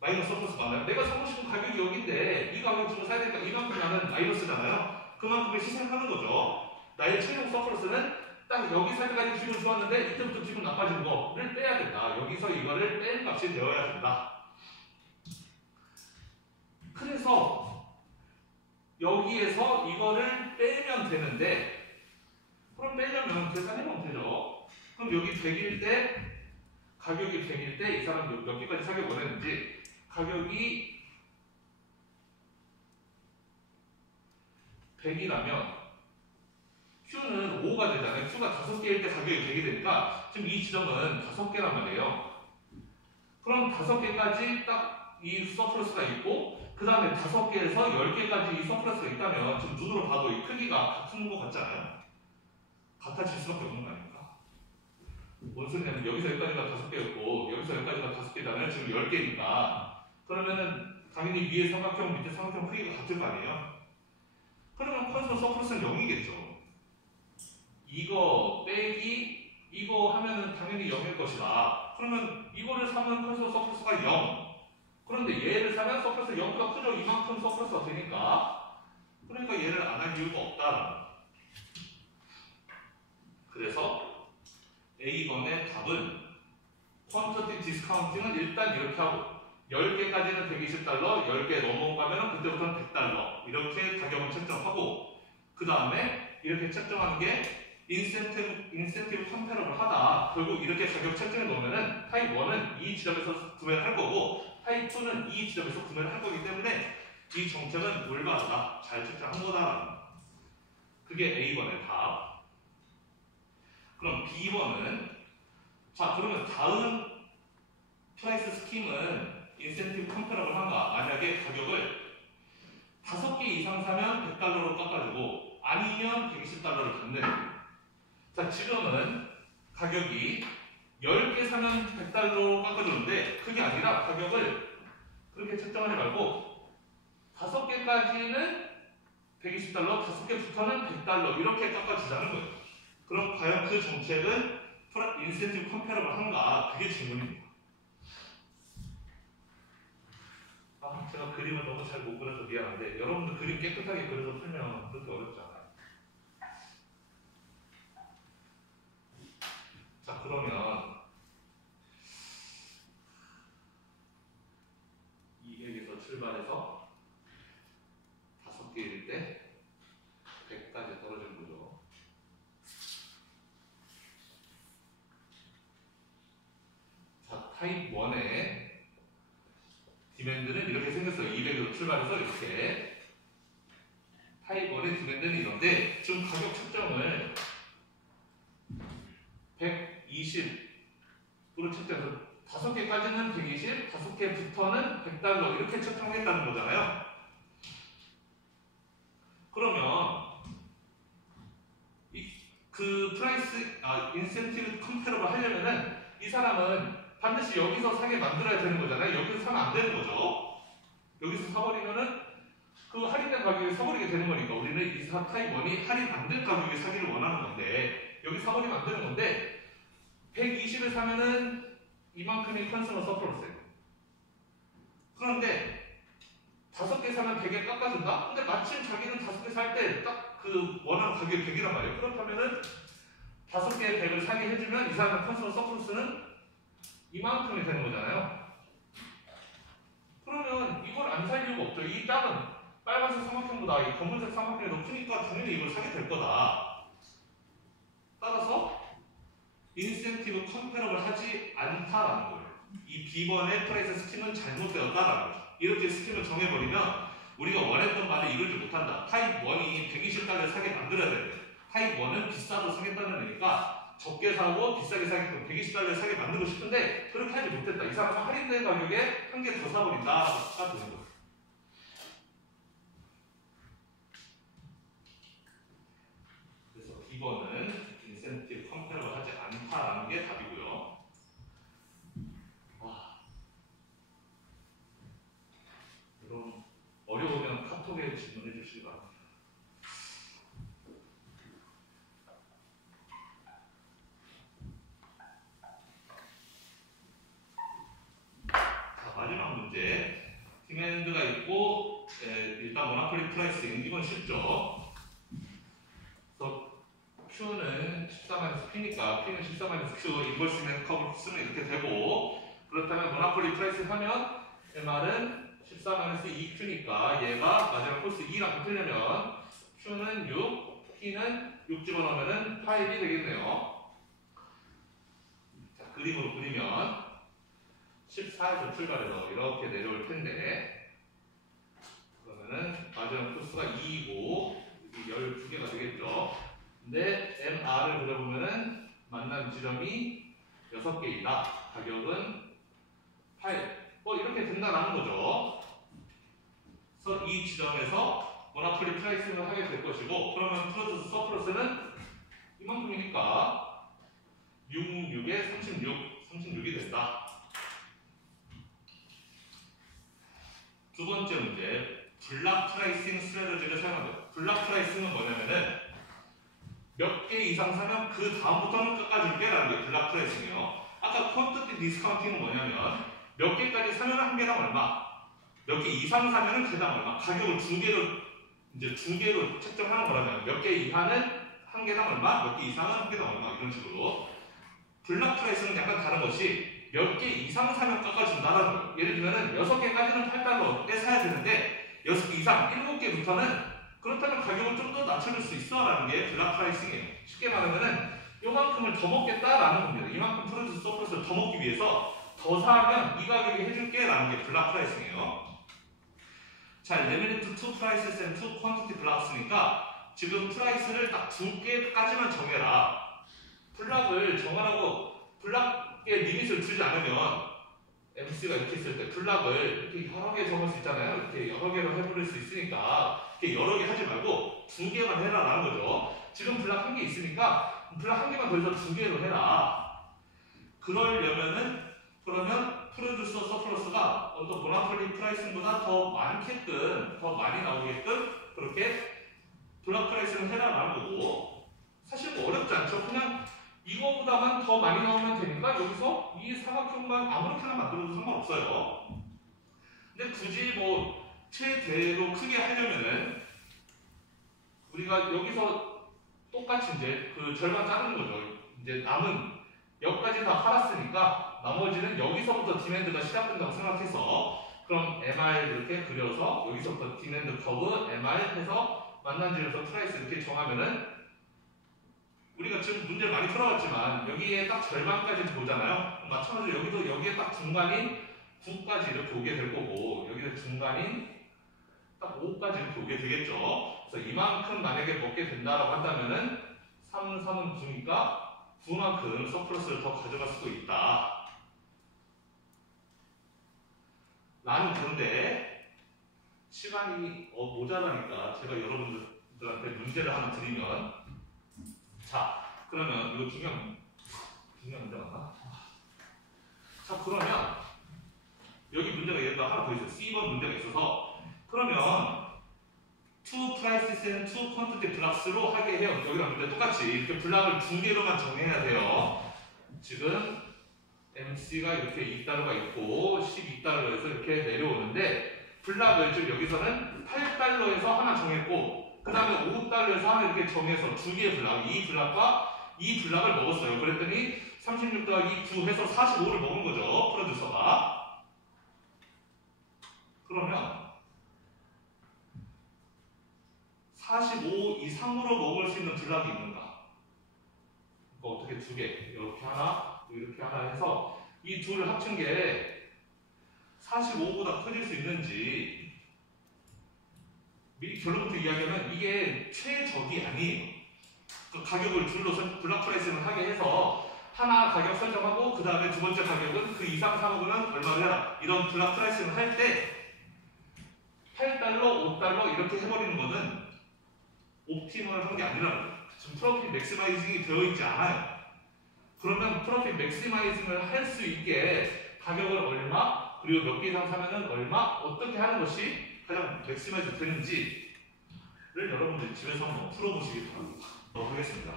마이너스 서플러스 맞나요? 내가 사고 싶은 가격이 여기인데 이 가격 주고 사야 되니까 이만큼 나는 마이너스잖아요. 그만큼을 희생하는 거죠. 나의 최종 서플러스는 딱 여기 살 때까지 기분 좋았는데 이때부터 기분 나빠지는 거를 빼야 된다. 여기서 이거를 뺀 값이 되어야 된다. 그래서 여기에서 이거를 빼면 되는데 그럼 빼려면 계산해보면 되죠. 그럼 여기 100일 때 가격이 100일 때 이 사람 몇 개까지 사기 원했는지 가격이 100이라면 Q는 5가 되잖아요. Q가 5개일 때 가격이 100이 되니까 지금 이 지점은 5개란 말이에요. 그럼 5개까지 딱 이 서플러스가 있고 그 다음에 5개에서 10개까지 이 서플러스가 있다면 지금 눈으로 봐도 이 크기가 같은 것 같잖아요. 같아질 수밖에 없는 거 아닙니까? 뭔 소리냐면 여기서 여기까지가 5개였고 여기서 여기까지가 5개잖아요. 지금 10개니까 그러면은 당연히 위에 삼각형 밑에 삼각형 크기가 같을 거 아니에요. 그러면 컨스턴트 서플러스는 0이겠죠. 이거 빼기 이거 하면은 당연히 0일 것이다. 그러면 이거를 사면 컨스턴트 서플러스가 0. 그런데 얘를 사면 서플러스 0보다 크죠. 이만큼 서플러스가 되니까. 그러니까 얘를 안 할 이유가 없다라는. 그래서 A번의 답은 퀀터티 디스카운팅은 일단 이렇게 하고 10개까지는 120달러, 10개 넘어가면 그때부터는 100달러 이렇게 가격을 책정하고 그 다음에 이렇게 책정하는 게 인센티브 컴페러를 하다 결국 이렇게 가격 책정해 놓으면은 타입 1은 이 지점에서 구매를 할 거고 타입 2는 이 지점에서 구매를 할 거기 때문에 이 정책은 올바르다. 잘 책정한 거다라는 그게 A번의 답. 그럼 B번은 자 그러면 다음 프라이스 스킴은 인센티브 컴페러를 한가 만약에 가격을 5개 이상 사면 100달러로 깎아주고 아니면 120달러를 받는 자 지금은 가격이 10개 사면 100달러로 깎아주는데 그게 아니라 가격을 그렇게 책정하지 말고 5개까지는 120달러, 5개부터는 100달러 이렇게 깎아주자는 거예요. 그럼 과연 그 정책은 인센티브 컴페러를 한가? 그게 질문입니다. 제가 그림을 너무 잘 못 그려서 미안한데 여러분들 그림 깨끗하게 그려서 풀면 그렇게 어렵지 않아요. 자 그러면 200에서 출발해서 5개일 때 100까지 떨어진 거죠. 자 타입 1의 디맨드는 이렇게 생겼어요. 200에서 출발해서 이렇게 타입 1의 디맨드는 이런데 지금 가격 책정을 120으로 책정해서 5개까지는 120, 5개부터는 100달러 이렇게 책정했다는 거잖아요. 그러면 그 인센티브 컴페러를 하려면은 이 사람은 반드시 여기서 사게 만들어야 되는 거잖아요. 여기서 사면 안 되는 거죠. 여기서 사버리면은 그 할인된 가격에 사버리게 되는 거니까 우리는 이 타입 1이 할인 안 된 가격에 사기를 원하는 건데 여기 사버리면 안 되는 건데 120을 사면은 이만큼이 컨스머 서플러스예요. 그런데 5개 사면 100에 깎아준다? 근데 마침 자기는 5개 살 때 딱 그 원하는 가격이 100이란 말이에요. 그렇다면은 5개의 100을 사게 해주면 이 사람의 컨스머 서플러스는 이만큼이 되는 거잖아요. 그러면 이걸 안 살 이유가 없죠. 이 땅은 빨간색 삼각형보다 이 검은색 삼각형이 높으니까 당연히 이걸 사게 될 거다. 따라서 인센티브 컴페러를 하지 않다라는 거예요. 이 B번의 프라이스 스킴은 잘못되었다라는 거죠. 이렇게 스킴을 정해버리면 우리가 원했던 바를 이루지 못한다. 타입 1이 120달러를 사게 만들어야 돼. 타입 1은 비싸도 사겠다는 애니까 적게 사고 비싸게 사게끔 120달러를 사게 만들고 싶은데 그렇게 하지 못했다. 이 사람은 할인된 가격에 한 개 더 사버린다가 되는 거예요. 그래서 B번은 인센티브 컴페어를 하지 않다라는 게 답이고요. 그럼 어려우면 카톡에 질문해 주시기 바랍니다. 자, 마지막 문제. 디맨드가 있고 일단 모노폴리 프라이싱 이건 쉽죠. 그래서 Q는 14-P니까 P는 14-Q 인버스맨 커브를 쓰면 이렇게 되고 그렇다면 모노폴리 프라이싱 하면 MR은 14-2Q니까 얘가 마지막 코스 2랑 붙으려면 Q는 6, P는 6 집어넣으면 8이 되겠네요. 자, 그림으로 그리면 14에서 출발해서 이렇게 내려올 텐데 그러면은 마지막 코스가 2이고 12개가 되겠죠. 근데 MR을 그려보면은 만난 지점이 6개이다. 가격은 8. 이렇게 된다라는 거죠. 그래서 이 지점에서 모노폴리 프라이싱을 하게 될 것이고 그러면 프로듀스 서플러스는 이만큼이니까 6, 6에 36이 된다. 두 번째 문제, 블락 프라이싱 스트래터지를 사용한다. 블락 프라이싱은 뭐냐면은 몇 개 이상 사면 그 다음부터는 깎아줄게 라는 게 블락 프라이싱이에요. 아까 퀀티티 디스카운팅은 뭐냐면 몇 개까지 사면 한 개당 얼마, 몇 개 이상 사면은 개당 얼마, 가격을 두 개로 책정하는 거라면 몇 개 이하는 한 개당 얼마, 몇 개 이상은 한 개당 얼마 이런 식으로. 블락 프라이스는 약간 다른 것이 몇 개 이상 사면 깎아준다라는 거예요. 예를 들면은 6개까지는 8달러에 사야 되는데 6개 이상 7개부터는 그렇다면 가격을 좀 더 낮춰줄 수 있어라는 게 블락 프라이싱이에요. 쉽게 말하면은 요만큼을 더 먹겠다라는 겁니다. 이만큼 프로듀스 서플러스를 더 먹기 위해서 더 사면 이 가격에 해줄게 라는 게 블락 프라이싱이에요. 자, limited to prices and to quantity 블락스니까 지금 프라이스를 딱 2개까지만 정해라. 블락을 정하라고 블락에 리밋을 주지 않으면 MC가 이렇게 있을 때 블락을 이렇게 여러 개 정할 수 있잖아요. 이렇게 여러 개로 해버릴 수 있으니까 이렇게 여러 개 하지 말고 2개만 해라라는 거죠. 지금 블락 1개 있으니까 블락 1개만 더 해서 2개로 해라. 그러려면은 그러면 프로듀서 서플러스가 어떤 모노폴리 프라이싱보다 더 많게끔, 더 많이 나오게끔 그렇게 블락 프라이싱을 해라라는 거고 사실 뭐 어렵지 않죠. 그냥 이거보다만 더 많이 나오면 되니까 여기서 이 사각형만 아무렇게나 만들어도 상관없어요. 근데 굳이 뭐 최대로 크게 하려면은 우리가 여기서 똑같이 이제 그 절반 자르는 거죠. 이제 남은 여기까지 다 팔았으니까 나머지는 여기서부터 디맨드가 시작된다고 생각해서 그럼 MR 이렇게 그려서 여기서부터 디맨드 커브 MR 해서 만난 지점에서 프라이스 이렇게 정하면은 우리가 지금 문제 많이 풀어왔지만 여기에 딱 절반까지 보잖아요. 마찬가지로 여기도 여기에 딱 중간인 9까지 이렇게 오게 될 거고 여기에 중간인 딱 5까지 이렇게 오게 되겠죠. 그래서 이만큼 만약에 먹게 된다라고 한다면은 3, 3은 9니까 9만큼 서플러스를 더 가져갈 수도 있다. 나는 그런데 시간이 모자라니까 제가 여러분들한테 문제를 하나 드리면 자 그러면 이거 중요한 문제 맞나? 자 그러면 여기 문제가 얘가 하나 더 있어요. C번 문제가 있어서 그러면 to prices and to quantity 블락스로 하게 해요. 여기랑 문제 똑같이 이렇게 블락을 2개로만 정해야 돼요. 지금 MC가 이렇게 2달러가 있고 12달러에서 이렇게 내려오는데 블락을 지금 여기서는 8달러에서 하나 정했고 그 다음에 5달러에서 하나 이렇게 정해서 2개의 블락, 이 블락과 이 블락을 먹었어요. 그랬더니 36 더하기 9 해서 45를 먹은 거죠. 프로듀서가. 그러면 45 이상으로 먹을 수 있는 블락이 있는가? 그러니까 어떻게 2개, 이렇게 하나, 이렇게 하나 해서 이 둘을 합친 게 45보다 커질 수 있는지 미리 결론부터 이야기하면 이게 최적이 아니에요. 그 가격을 줄로 블락 프라이싱을 하게 해서 하나 가격 설정하고 그 다음에 두 번째 가격은 그 이상 사먹으면 얼마를 해라. 이런 블락 프라이싱을 할 때 8달러, 5달러 이렇게 해버리는 거는 옵티멀 한 게 아니라고. 지금 프로핏 맥시마이징이 되어 있지 않아요. 그러면 프로핏 맥시마이징을 할 수 있게 가격을 얼마, 그리고 몇 개 이상 사면은 얼마, 어떻게 하는 것이 가장 맥시마이징 되는지를 여러분들이 집에서 한번 풀어보시기 바랍니다. 하겠습니다.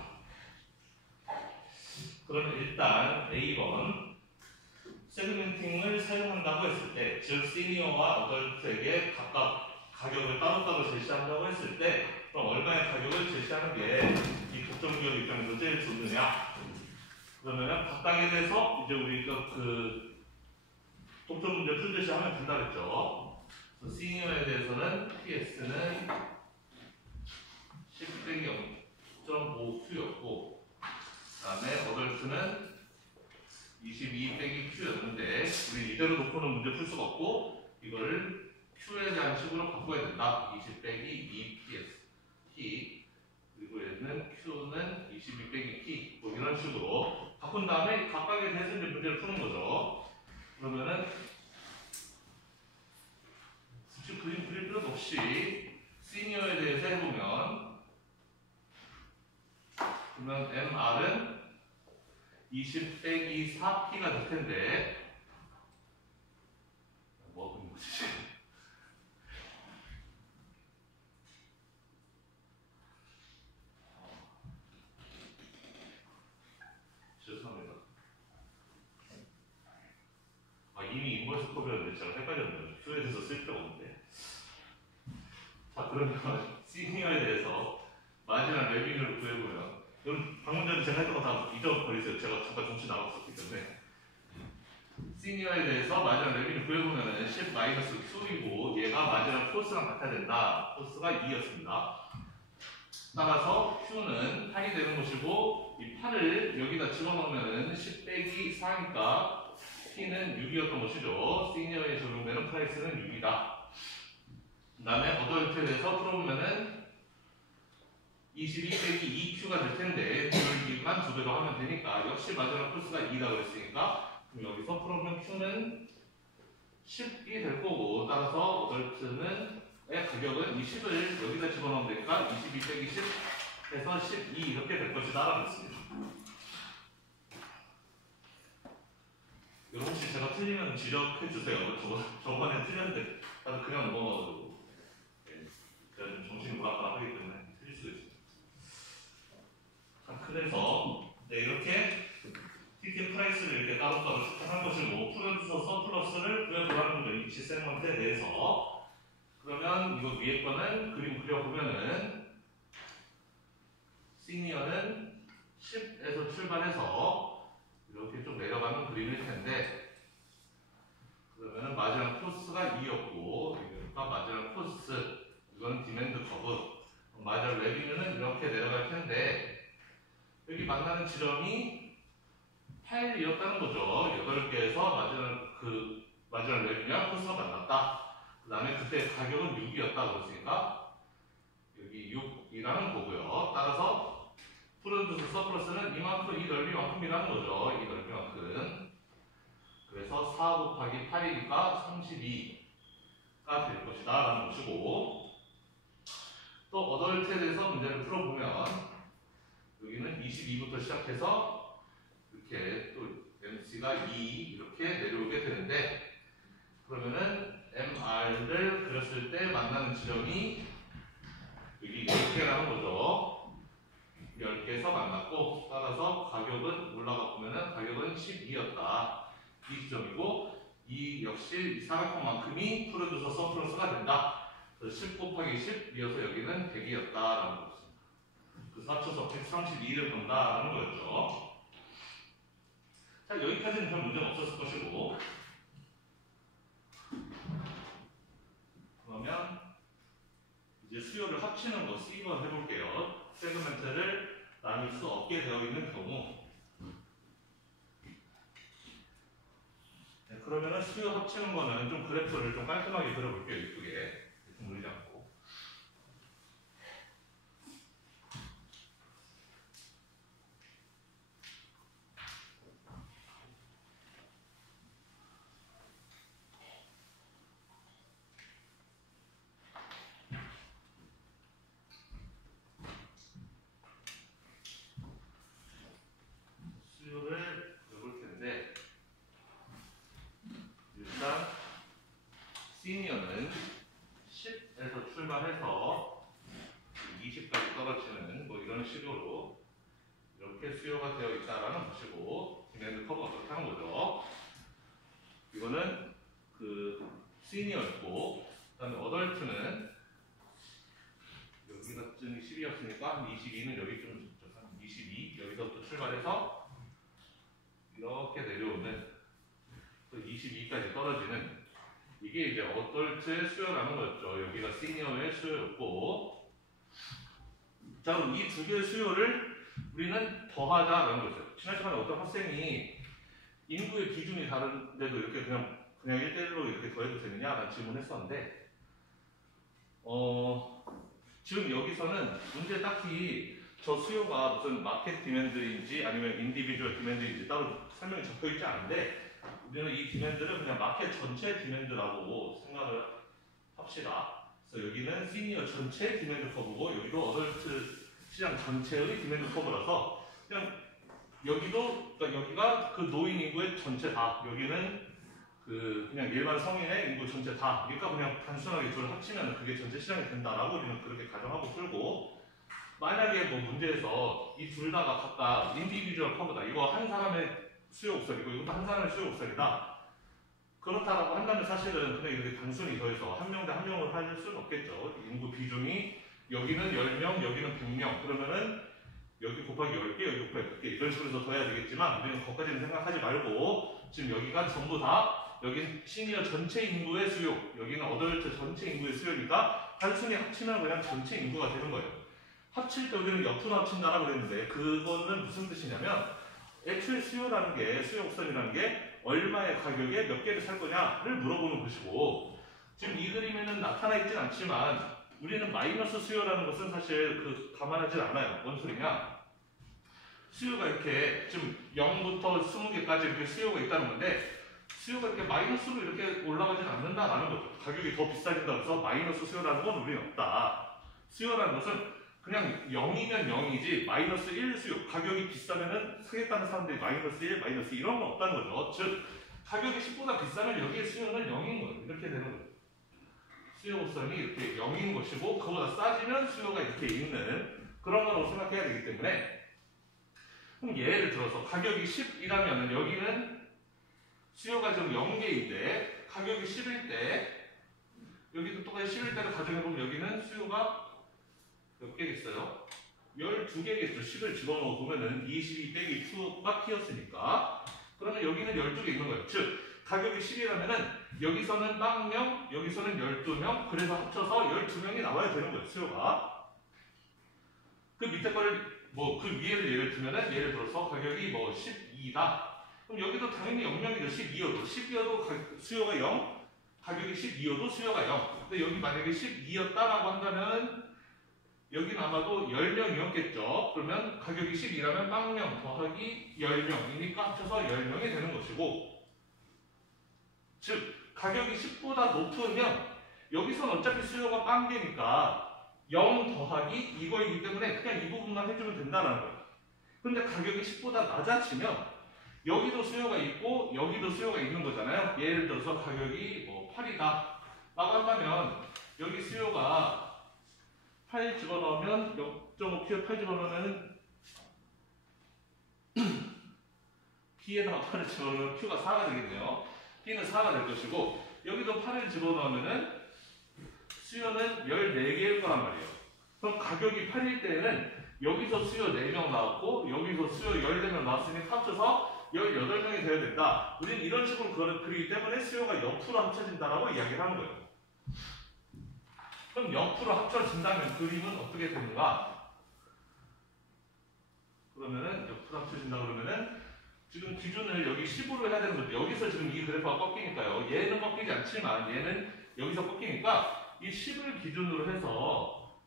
그러면 일단 A번 세그멘팅을 사용한다고 했을 때, 즉 시니어와 어덜트에게 각각 가격을 따로따로 제시한다고 했을 때 그럼 얼마의 가격을 제시하는 게 이 독점기업 입장에서 제일 좋느냐? 그러면 각각에 대해서 이제 우리가 그 독점 문제 풀듯이 하면 된다 그랬죠. 시니어에 대해서는 PS는 10 빼기 0.5Q였고 그 다음에 어덜트는 22 빼기 Q였는데 우리 이대로 놓고는 문제 풀 수가 없고 이거를 Q에 대한 식으로 바꿔야 된다. 20 빼기 2PS P 그리고 얘는 Q는 22 빼기 P 뭐 이런 식으로 바꾼 다음에 각각에 대해서 이제 문제를 푸는 거죠. 그러면은 굳이 그림 그릴 필요도 없이 시니어에 대해서 해보면 그러면 MR은 20 빼기 4P가 될 텐데 뭐 하는 거지? 죄송합니다. 이미 인버스 컵이었는데 제가 헷갈렸네요. Q에 대해서 쓸 필요가 없는데. 자, 그러면 시니어에 대해서 마지막 레비뉴를 구해보면 여러분 방금 전에 제가 했던 거 다 잊어버리세요. 제가 잠깐 정신 나갔었기 때문에 시니어에 대해서 마지막 레비뉴 구해보면 10 마이너스 Q이고 얘가 마지막 코스랑 같아야 된다. 코스가 2였습니다. 따라서 Q는 8이 되는 것이고 이 8을 여기다 집어넣으면 10 빼기 4니까 P는 6이었던 것이죠. 시니어에 적용되는 프라이스는 6이다. 그 다음에 어덜트에 대해서 풀어보면은 22 빼기 2Q가 될 텐데 그걸만 2배로 하면 되니까 역시 마지막 코스가 2다 그랬으니까 그럼 여기서 풀어보면 Q는 10이 될 거고 따라서 어덜트는 가격은 이 10을 여기다 집어넣으면 되니까 22 빼기 10 해서 12 이렇게 될 것이다 라고 했습니다. 여러분 혹시 제가 틀리면 지적해 주세요. 저번에 틀렸는데 나도 그냥 넘어가가지고 제가 좀 정신이 오락가락 하기 때문에 틀릴 수도 있습니다. 그래서 이렇게 티켓 프라이스를 이렇게 따로따로 추천한 것이고 프로듀서 서플러스를 구해보라는 거죠. 이치 세그먼트에 대해서. 그러면 이거 위에 거는 그림 그려보면은 시니어는 10에서 출발해서 이렇게 좀 내려가는 그림일 텐데 그러면은 마지막 코스가 2였고 그러니까 마지막 코스 이거는 디맨드 커브 마지막 레비뉴는 이렇게 내려갈 텐데 여기 만나는 지점이 8이었다는 거죠. 8개에서 마지막 레비뉴와 코스가 만났다. 그 다음에 그때 가격은 6이었다 그랬으니까 여기 6이라는 거고요. 따라서 프로듀스 서플러스는 이만큼 이 넓이만큼이라는 거죠. 이 넓이만큼. 그래서 4 곱하기 8이니까 32가 될 것이다 라는 것이고 또 어덜트에 대해서 문제를 풀어보면 여기는 22부터 시작해서 이렇게 또 MC가 2 이렇게 내려오게 되는데 그러면은 MR을 그렸을 때 만나는 지점이 여기 10개라는 거죠. 10개에서 만났고 따라서 가격은 올라가 보면은 가격은 12였다. 이 지점이고 이 역시 사각형만큼이 프로듀서 서플러스가 된다. 그래서 10 곱하기 10이어서 여기는 100이었다라는 거였습니다. 그래서 합쳐서 132를 본다라는 거였죠. 자, 여기까지는 별 문제가 없었을 것이고 그러면 이제 수요를 합치는 거 C번 해볼게요. 세그멘트를 나눌 수 없게 되어 있는 경우 그러면은 수요 합치는 거는 좀 그래프를 좀 깔끔하게 그려볼게요. 이쁘게 좀 물리지 않고 출발해서 20까지 떨어지는 뭐 이런 식으로 이렇게 수요가 되어 있다라는 것이고 디맨드 커브가 그렇게 하는 거죠. 이거는 그 시니어였고 그다음에 어덜트는 여기서쯤 10이었으니까 22는 여기쯤 22 여기서부터 출발해서 이렇게 내려오는 또 22까지 떨어지는 이게 이제 어덜트의 수요라는 거였죠. 여기가 시니어의 수요였고 자 그럼 이 두 개의 수요를 우리는 더하자라는 거죠. 지난 시간에 어떤 학생이 인구의 기준이 다른데도 이렇게 그냥 1대1로 이렇게 더해도 되느냐라는 질문을 했었는데 지금 여기서는 문제 딱히 저 수요가 무슨 마켓 디맨드인지 아니면 인디비주얼 디맨드인지 따로 설명이 적혀 있지 않은데 우리는 이 디맨드를 그냥 마켓 전체 디맨드라고 생각을 합시다. 그래서 여기는 시니어 전체 디맨드 커브고 여기도 어덜트 시장 전체의 디맨드 커브라서 그냥 여기도 그러니까 여기가 그 노인 인구의 전체 다 여기는 그냥 일반 성인의 인구 전체 다 그러니까 그냥 단순하게 둘 합치면 그게 전체 시장이 된다라고 우리는 그렇게 가정하고 풀고 만약에 뭐 문제에서 이 둘 다가 각각 인디비주얼 커브다 이거 한 사람의 수요 곡선이고 이것도 한 사람의 수요 곡선이다 그렇다라고 한다면 사실은 그냥 이렇게 단순히 더해서 한 명 대 한 명을 할 수는 없겠죠. 인구 비중이 여기는 10명 여기는 100명 그러면은 여기 곱하기 10개 여기 곱하기 100개 이런 식으로 해서 더해야 되겠지만 우리는 거기까지는 생각하지 말고 지금 여기가 전부 다 여긴 시니어 전체 인구의 수요, 여기는 어덜트 전체 인구의 수요니까 단순히 합치면 그냥 전체 인구가 되는 거예요. 합칠 때 우리는 옆으로 합친다라고 그랬는데 그거는 무슨 뜻이냐면 애초에 수요라는 게, 수요 곡선이라는 게 얼마의 가격에 몇 개를 살 거냐를 물어보는 것이고 지금 이 그림에는 나타나 있진 않지만 우리는 마이너스 수요라는 것은 사실 감안하지 않아요. 뭔 소리냐? 수요가 이렇게 지금 0부터 20개까지 이렇게 수요가 있다는 건데 수요가 이렇게 마이너스로 이렇게 올라가진 않는다라는 거죠. 가격이 더 비싸진다고 해서 마이너스 수요라는 건 우리는 없다. 수요라는 것은 그냥 0이면 0이지 마이너스 1 수요. 가격이 비싸면은 사겠다는 사람들이 마이너스 1, 마이너스 이런 건 없다는 거죠. 즉 가격이 10보다 비싸면 여기에 수요는 0인 거예요. 이렇게 되는 거예요. 수요 곡선이 이렇게 0인 것이고 그보다 싸지면 수요가 이렇게 있는 그런 거라고 생각해야 되기 때문에 그럼 예를 들어서 가격이 10이라면 여기는 수요가 지금 0개인데 가격이 10일 때 여기도 똑같이 10일 때를 가정해보면 여기는 수요가 몇 개겠어요? 12개겠죠. 10을 집어넣어 보면은 22 빼기 2가 P였으니까 그러면 여기는 12개 있는 거예요. 즉 가격이 10이라면은 여기서는 빵명, 여기서는 12명 그래서 합쳐서 12명이 나와야 되는 거예요. 수요가 그 밑에 거를 뭐 그 위에를 예를 들면은 예를 들어서 가격이 뭐 12다 그럼 여기도 당연히 0명이죠. 12여도 수요가 0 가격이 12여도 수요가 0 근데 여기 만약에 12였다라고 한다면 여기는 아마도 10명이었겠죠. 그러면 가격이 12라면 빵명 더하기 10명이니까 합쳐서 10명이 되는 것이고 즉 가격이 10보다 높으면 여기서는 어차피 수요가 빵개니까 0 더하기 이거이기 때문에 그냥 이 부분만 해주면 된다는 거예요. 근데 가격이 10보다 낮아지면 여기도 수요가 있고 여기도 수요가 있는 거잖아요. 예를 들어서 가격이 뭐 8이다 라고 한다면 여기 수요가 8 집어넣으면 0.5P에 8 집어넣으면 P에다가 8을 집어넣으면 Q가 4가 되겠네요. P는 4가 될 것이고 여기도 8을 집어넣으면 수요는 14개일 거란 말이에요. 그럼 가격이 8일 때에는 여기서 수요 4명 나왔고 여기서 수요 14명 나왔으니 합쳐서 18명이 되어야 된다. 우리는 이런 식으로 그리기 때문에 수요가 옆으로 합쳐진다라고 이야기를 하는 거예요. 그럼 옆으로 합쳐진다면 그림은 어떻게 되는가? 그러면은 옆으로 합쳐진다 그러면은 지금 기준을 여기 10으로 해야 되는 거죠. 여기서 지금 이 그래프가 꺾이니까요. 얘는 꺾이지 않지만 얘는 여기서 꺾이니까 이 10을 기준으로 해서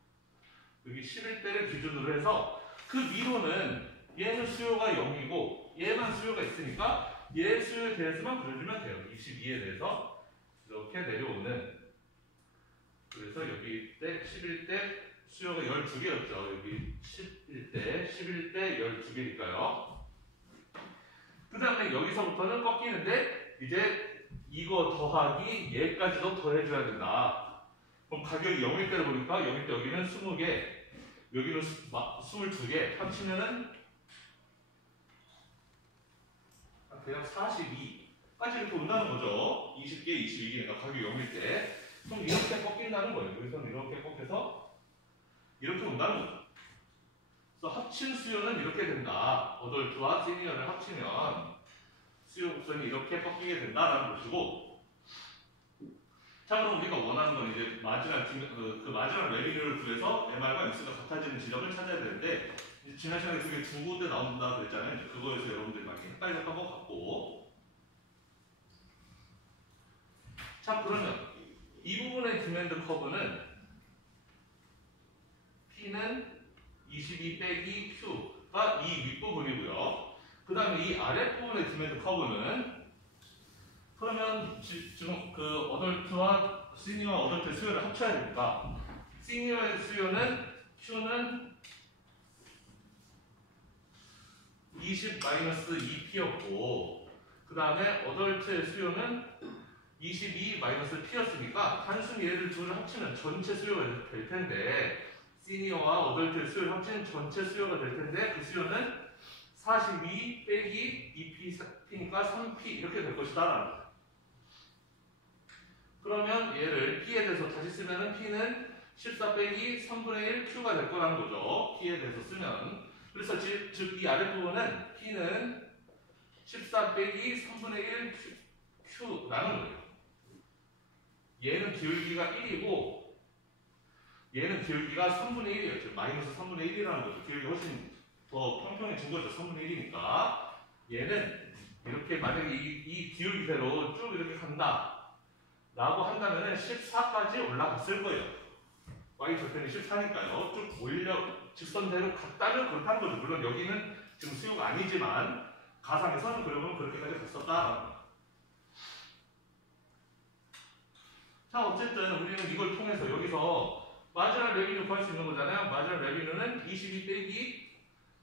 여기 11대를 기준으로 해서 그 위로는 얘는 수요가 0이고 얘만 수요가 있으니까 얘 수요에 대해서만 그려주면 돼요. 22에 대해서 이렇게 내려오는 그래서 여기 때 11대 수요가 12개였죠. 여기 11대 12개니까요. 그 다음에 여기서부터는 꺾이는데 이제 이거 더하기 얘까지도 더해줘야 된다. 그럼 가격이 0일 때를 보니까 0일 때 여기는 20개, 여기는 22개 합치면은 대략 42까지 이렇게 온다는 거죠. 20개, 22개니까 가격이 0일 때. 그럼 이렇게 꺾인다는 거예요. 여기서는 이렇게 꺾여서 이렇게 온다는 거죠. 그래서 합친 수요는 이렇게 된다. 어덜트와 시니어를 합치면 수요 곡선이 이렇게 꺾이게 된다라는 것이고, 자, 그럼 우리가 원하는 건 이제 마지막 그 마지막 레비뉴를 구해서 MR과 X가 같아지는 지점을 찾아야 되는데, 이제 지난 시간에 그게 두 군데 나온다 그랬잖아요. 이제 그거에서 여러분들이 많이 헷갈렸던 것 같고, 자, 그러면 이 부분의 디맨드 커브는 P는 22 빼기 Q가 이 윗부분이고요. 그 다음에 이 아랫부분의 디맨드 커브는, 그러면 지금 그 어덜트와 시니어와 어덜트의 수요를 합쳐야 되니까 시니어의 수요는 Q는 20-2P였고, 그 다음에 어덜트의 수요는 22-P였으니까 단순히 얘를 둘을 합치면 전체 수요가 될 텐데, 시니어와 어덜트의 수요를 합치면 전체 수요가 될 텐데, 그 수요는 42 빼기 2P니까 3P 이렇게 될 것이다. 그러면 얘를 P에 대해서 다시 쓰면은 P는 14 빼기 3분의 1 Q가 될 거라는 거죠. P에 대해서 쓰면. 그래서 즉 이 아랫부분은 P는 14 빼기 3분의 1 Q라는 거예요. 얘는 기울기가 1이고 얘는 기울기가 3분의 1이었죠. 마이너스 3분의 1이라는 거죠. 기울기 훨씬 더 평평해진 거죠. 3분의 1이니까. 얘는 이렇게 만약에 이 기울기대로 쭉 이렇게 간다 라고 한다면 14까지 올라갔을 거예요. Y절편이 14니까요. 쭉 올려 직선대로 갔다면 그렇다는 거죠. 물론 여기는 지금 수요가 아니지만 가상에서는 그려보면 그렇게까지 갔었다. 자, 어쨌든 우리는 이걸 통해서 여기서 마지막 레비뉴 구할 수 있는 거잖아요. 마지막 레비뉴는 22 빼기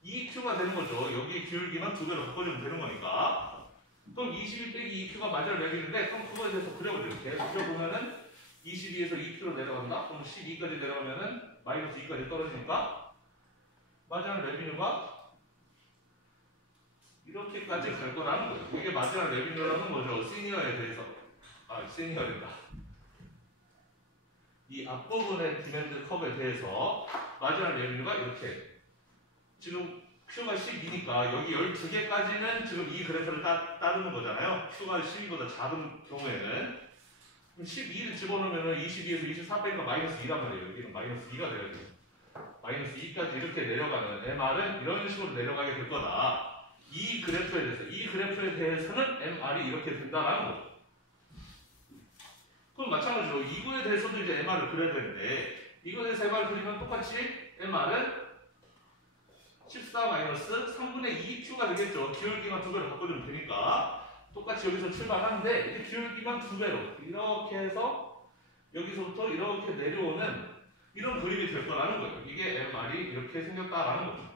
2Q가 되는 거죠. 여기 기울기만 두 배로 바꿔주면 되는 거니까. 그럼 22 빼기 2Q가 마지막 레비뉴인데, 그럼 그거에 대해서 그려보죠. 그려보면은 22에서 2Q로 내려간다. 그럼 12까지 내려가면은 마이너스 2까지 떨어지니까 마지막 레비뉴가 이렇게까지 갈 거라는 거예요. 이게 마지막 레비뉴라는 거죠. 시니어에 대해서. 시니어된다. 이 앞부분의 디맨드 컵에 대해서 마지막 레비뉴가 이렇게. 지금 Q가 12니까 여기 12개까지는 지금 이 그래프를 따르는 거잖아요. Q가 12보다 작은 경우에는. 12를 집어넣으면 22에서 24 빼니까 마이너스 2란 말이에요. 여기는 마이너스 2가 돼야 돼요. 마이너스 2까지 이렇게 내려가는 MR은 이런 식으로 내려가게 될 거다. 이 그래프에 대해서는 MR이 이렇게 된다라는 거죠. 그럼 마찬가지로 이거에 대해서도 이제 MR을 그려야 되는데, 이거에 대해서 MR을 그리면 똑같이 MR은 14-3분의 2Q가 되겠죠. 기울기만 두 배로 바꿔주면 되니까. 똑같이 여기서 출발하는데 기울기만 두 배로 이렇게 해서 여기서부터 이렇게 내려오는 이런 그림이 될 거라는 거예요. 이게 MR이 이렇게 생겼다라는 거죠.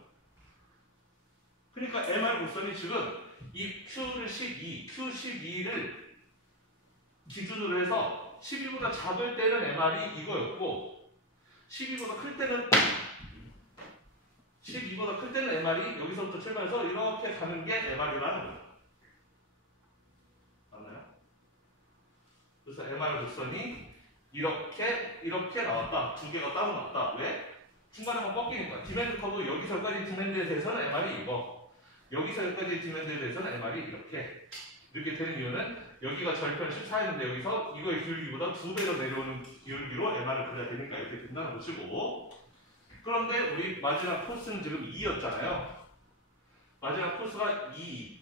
그러니까 MR 곡선이 지금 이 Q12를 기준으로 해서 12보다 작을 때는 MR이 이거였고 12보다 클 때는 MR이 여기서부터 출발해서 이렇게 가는 게 MR이라는 거예요. 맞나요? 그래서 MR 곡선이 이렇게 나왔다. 두 개가 따로 나왔다. 왜? 중간에만 꺾이니까. 디맨드 커브 여기서까지 디맨드에 대해서는 MR이 이거, 여기서 여기까지 디맨드에 대해서는 MR이 이렇게 되는 이유는 여기가 절편 14였는데 여기서 이거의 기울기보다 두 배로 내려오는 기울기로 MR을 그려야 되니까 이렇게 된다는 것이고, 그런데 우리 마지막 코스는 지금 2였잖아요. 마지막 코스가 2랑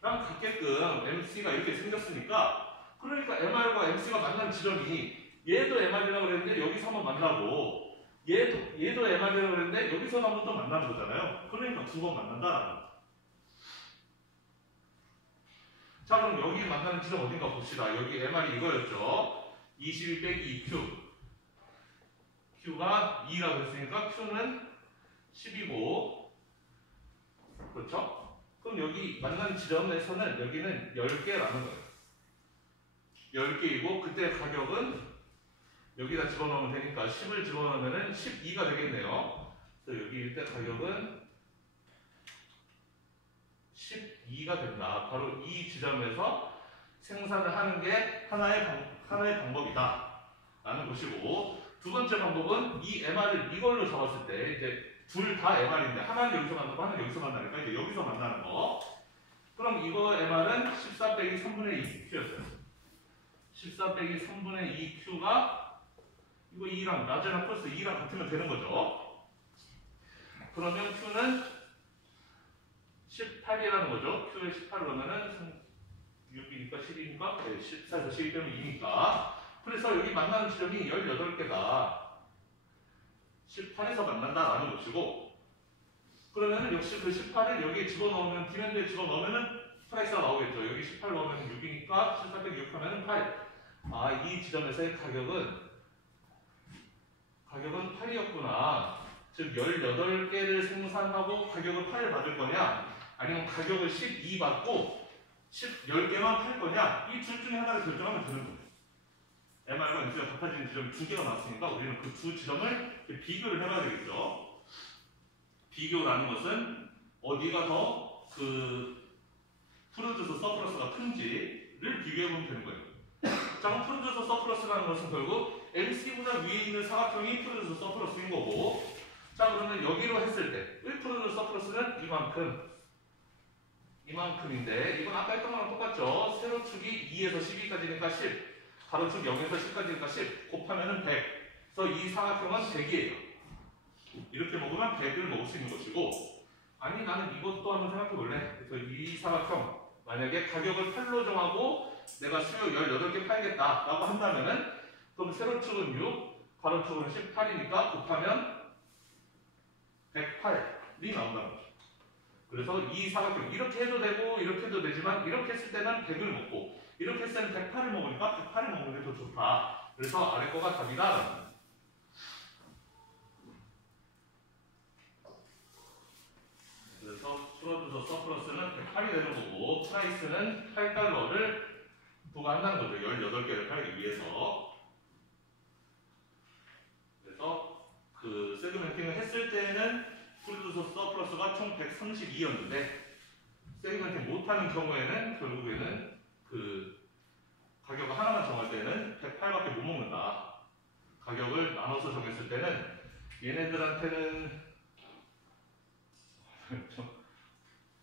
같게끔 MC가 이렇게 생겼으니까, 그러니까 MR과 MC가 만난 지점이 얘도 MR이라고 그랬는데 여기서 한번 만나고 얘도 MR이라고 그랬는데 여기서 한번 또 만나는 거잖아요. 그러니까 두 번 만난다라는 거. 자, 그럼 여기 만나는 지점 어딘가 봅시다. 여기 MR이 이거였죠. 22 빼기 2Q. Q가 2라고 했으니까 Q는 10이고, 그렇죠? 그럼 여기 만나는 지점에서는 여기는 10개라는 거예요. 10개이고 그때 가격은 여기다 집어넣으면 되니까 10을 집어넣으면 12가 되겠네요. 그래서 여기 일대 가격은 12가 된다. 바로 이 지점에서 생산을 하는 게 하나의 방법이다 라는 것이고, 두 번째 방법은 이 MR을 이걸로 잡았을 때 이제 둘 다 MR인데 하나는 여기서 만나고 하나는 여기서 만나니까 이제 여기서 만나는 거. 그럼 이거 MR은 14 빼기 3분의 2 Q였어요. 14 빼기 3분의 2 Q가 이거 2랑 라지랑 플러스 2랑 같으면 되는 거죠. 그러면 Q는 18이라는 거죠. Q에 18 그러면은 6이니까 10이니까 14에서 12 빼면 2니까. 그래서 여기 만나는 지점이 18개다. 18에서 만난다라는 것이고, 그러면 역시 그 18을 여기에 집어넣으면 디멘드에 집어넣으면은 프라이스가 나오겠죠. 여기 18 넣으면 6이니까 14 빼기 6 하면은 8. 아, 이 지점에서의 가격은 8이었구나. 즉 18개를 생산하고 가격을 8을 받을 거냐, 아니면 가격을 12 받고 10개만 팔 거냐, 이 둘 중에 하나를 결정하면 되는 거예요. MR과 NC가 같아지는 지점이 두 개가 나왔으니까 우리는 그 두 지점을 비교를 해봐야 되겠죠. 비교라는 것은 어디가 더 그 프로듀서 서플러스가 큰지를 비교해보면 되는 거예요. 자, 프로듀서 서플러스라는 것은 결국 MC보다 위에 있는 사각형이 프로듀서 서플러스인 거고, 자, 그러면 여기로 했을 때 이 프로듀서 서플러스는 이만큼인데, 이건 아까 했던 거랑 똑같죠. 세로축이 2에서 12까지니까 10, 가로축 0에서 10까지니까 10 곱하면은 100. 그래서 이 사각형은 100이에요. 이렇게 먹으면 100을 먹을 수 있는 것이고, 아니 나는 이것도 한번 생각해 볼래. 그래서 이 사각형 만약에 가격을 8로 정하고 내가 수요 18개 팔겠다 라고 한다면은, 그럼 세로축은 6, 가로축은 18이니까 곱하면 108이 나온다는 거죠. 그래서 이 사각형 이렇게 해도 되고 이렇게 해도 되지만, 이렇게 했을 때는 100을 먹고 이렇게 했을 때는 108을 먹으니까 108을 먹는 게 더 좋다. 그래서 아래 거가 답이다. 그래서 프로듀서 서플러스는 108이 되는 거고, 프라이스는 8달러를 부과한다는 거죠. 18개를 팔기 위해서. 그래서 그 세그멘팅을 했을 때는 프로듀서 서플러스가 총 132였는데, 세그멘팅 못하는 경우에는 결국에는 그 가격을 하나만 정할 때는 108밖에 못 먹는다. 가격을 나눠서 정했을 때는 얘네들한테는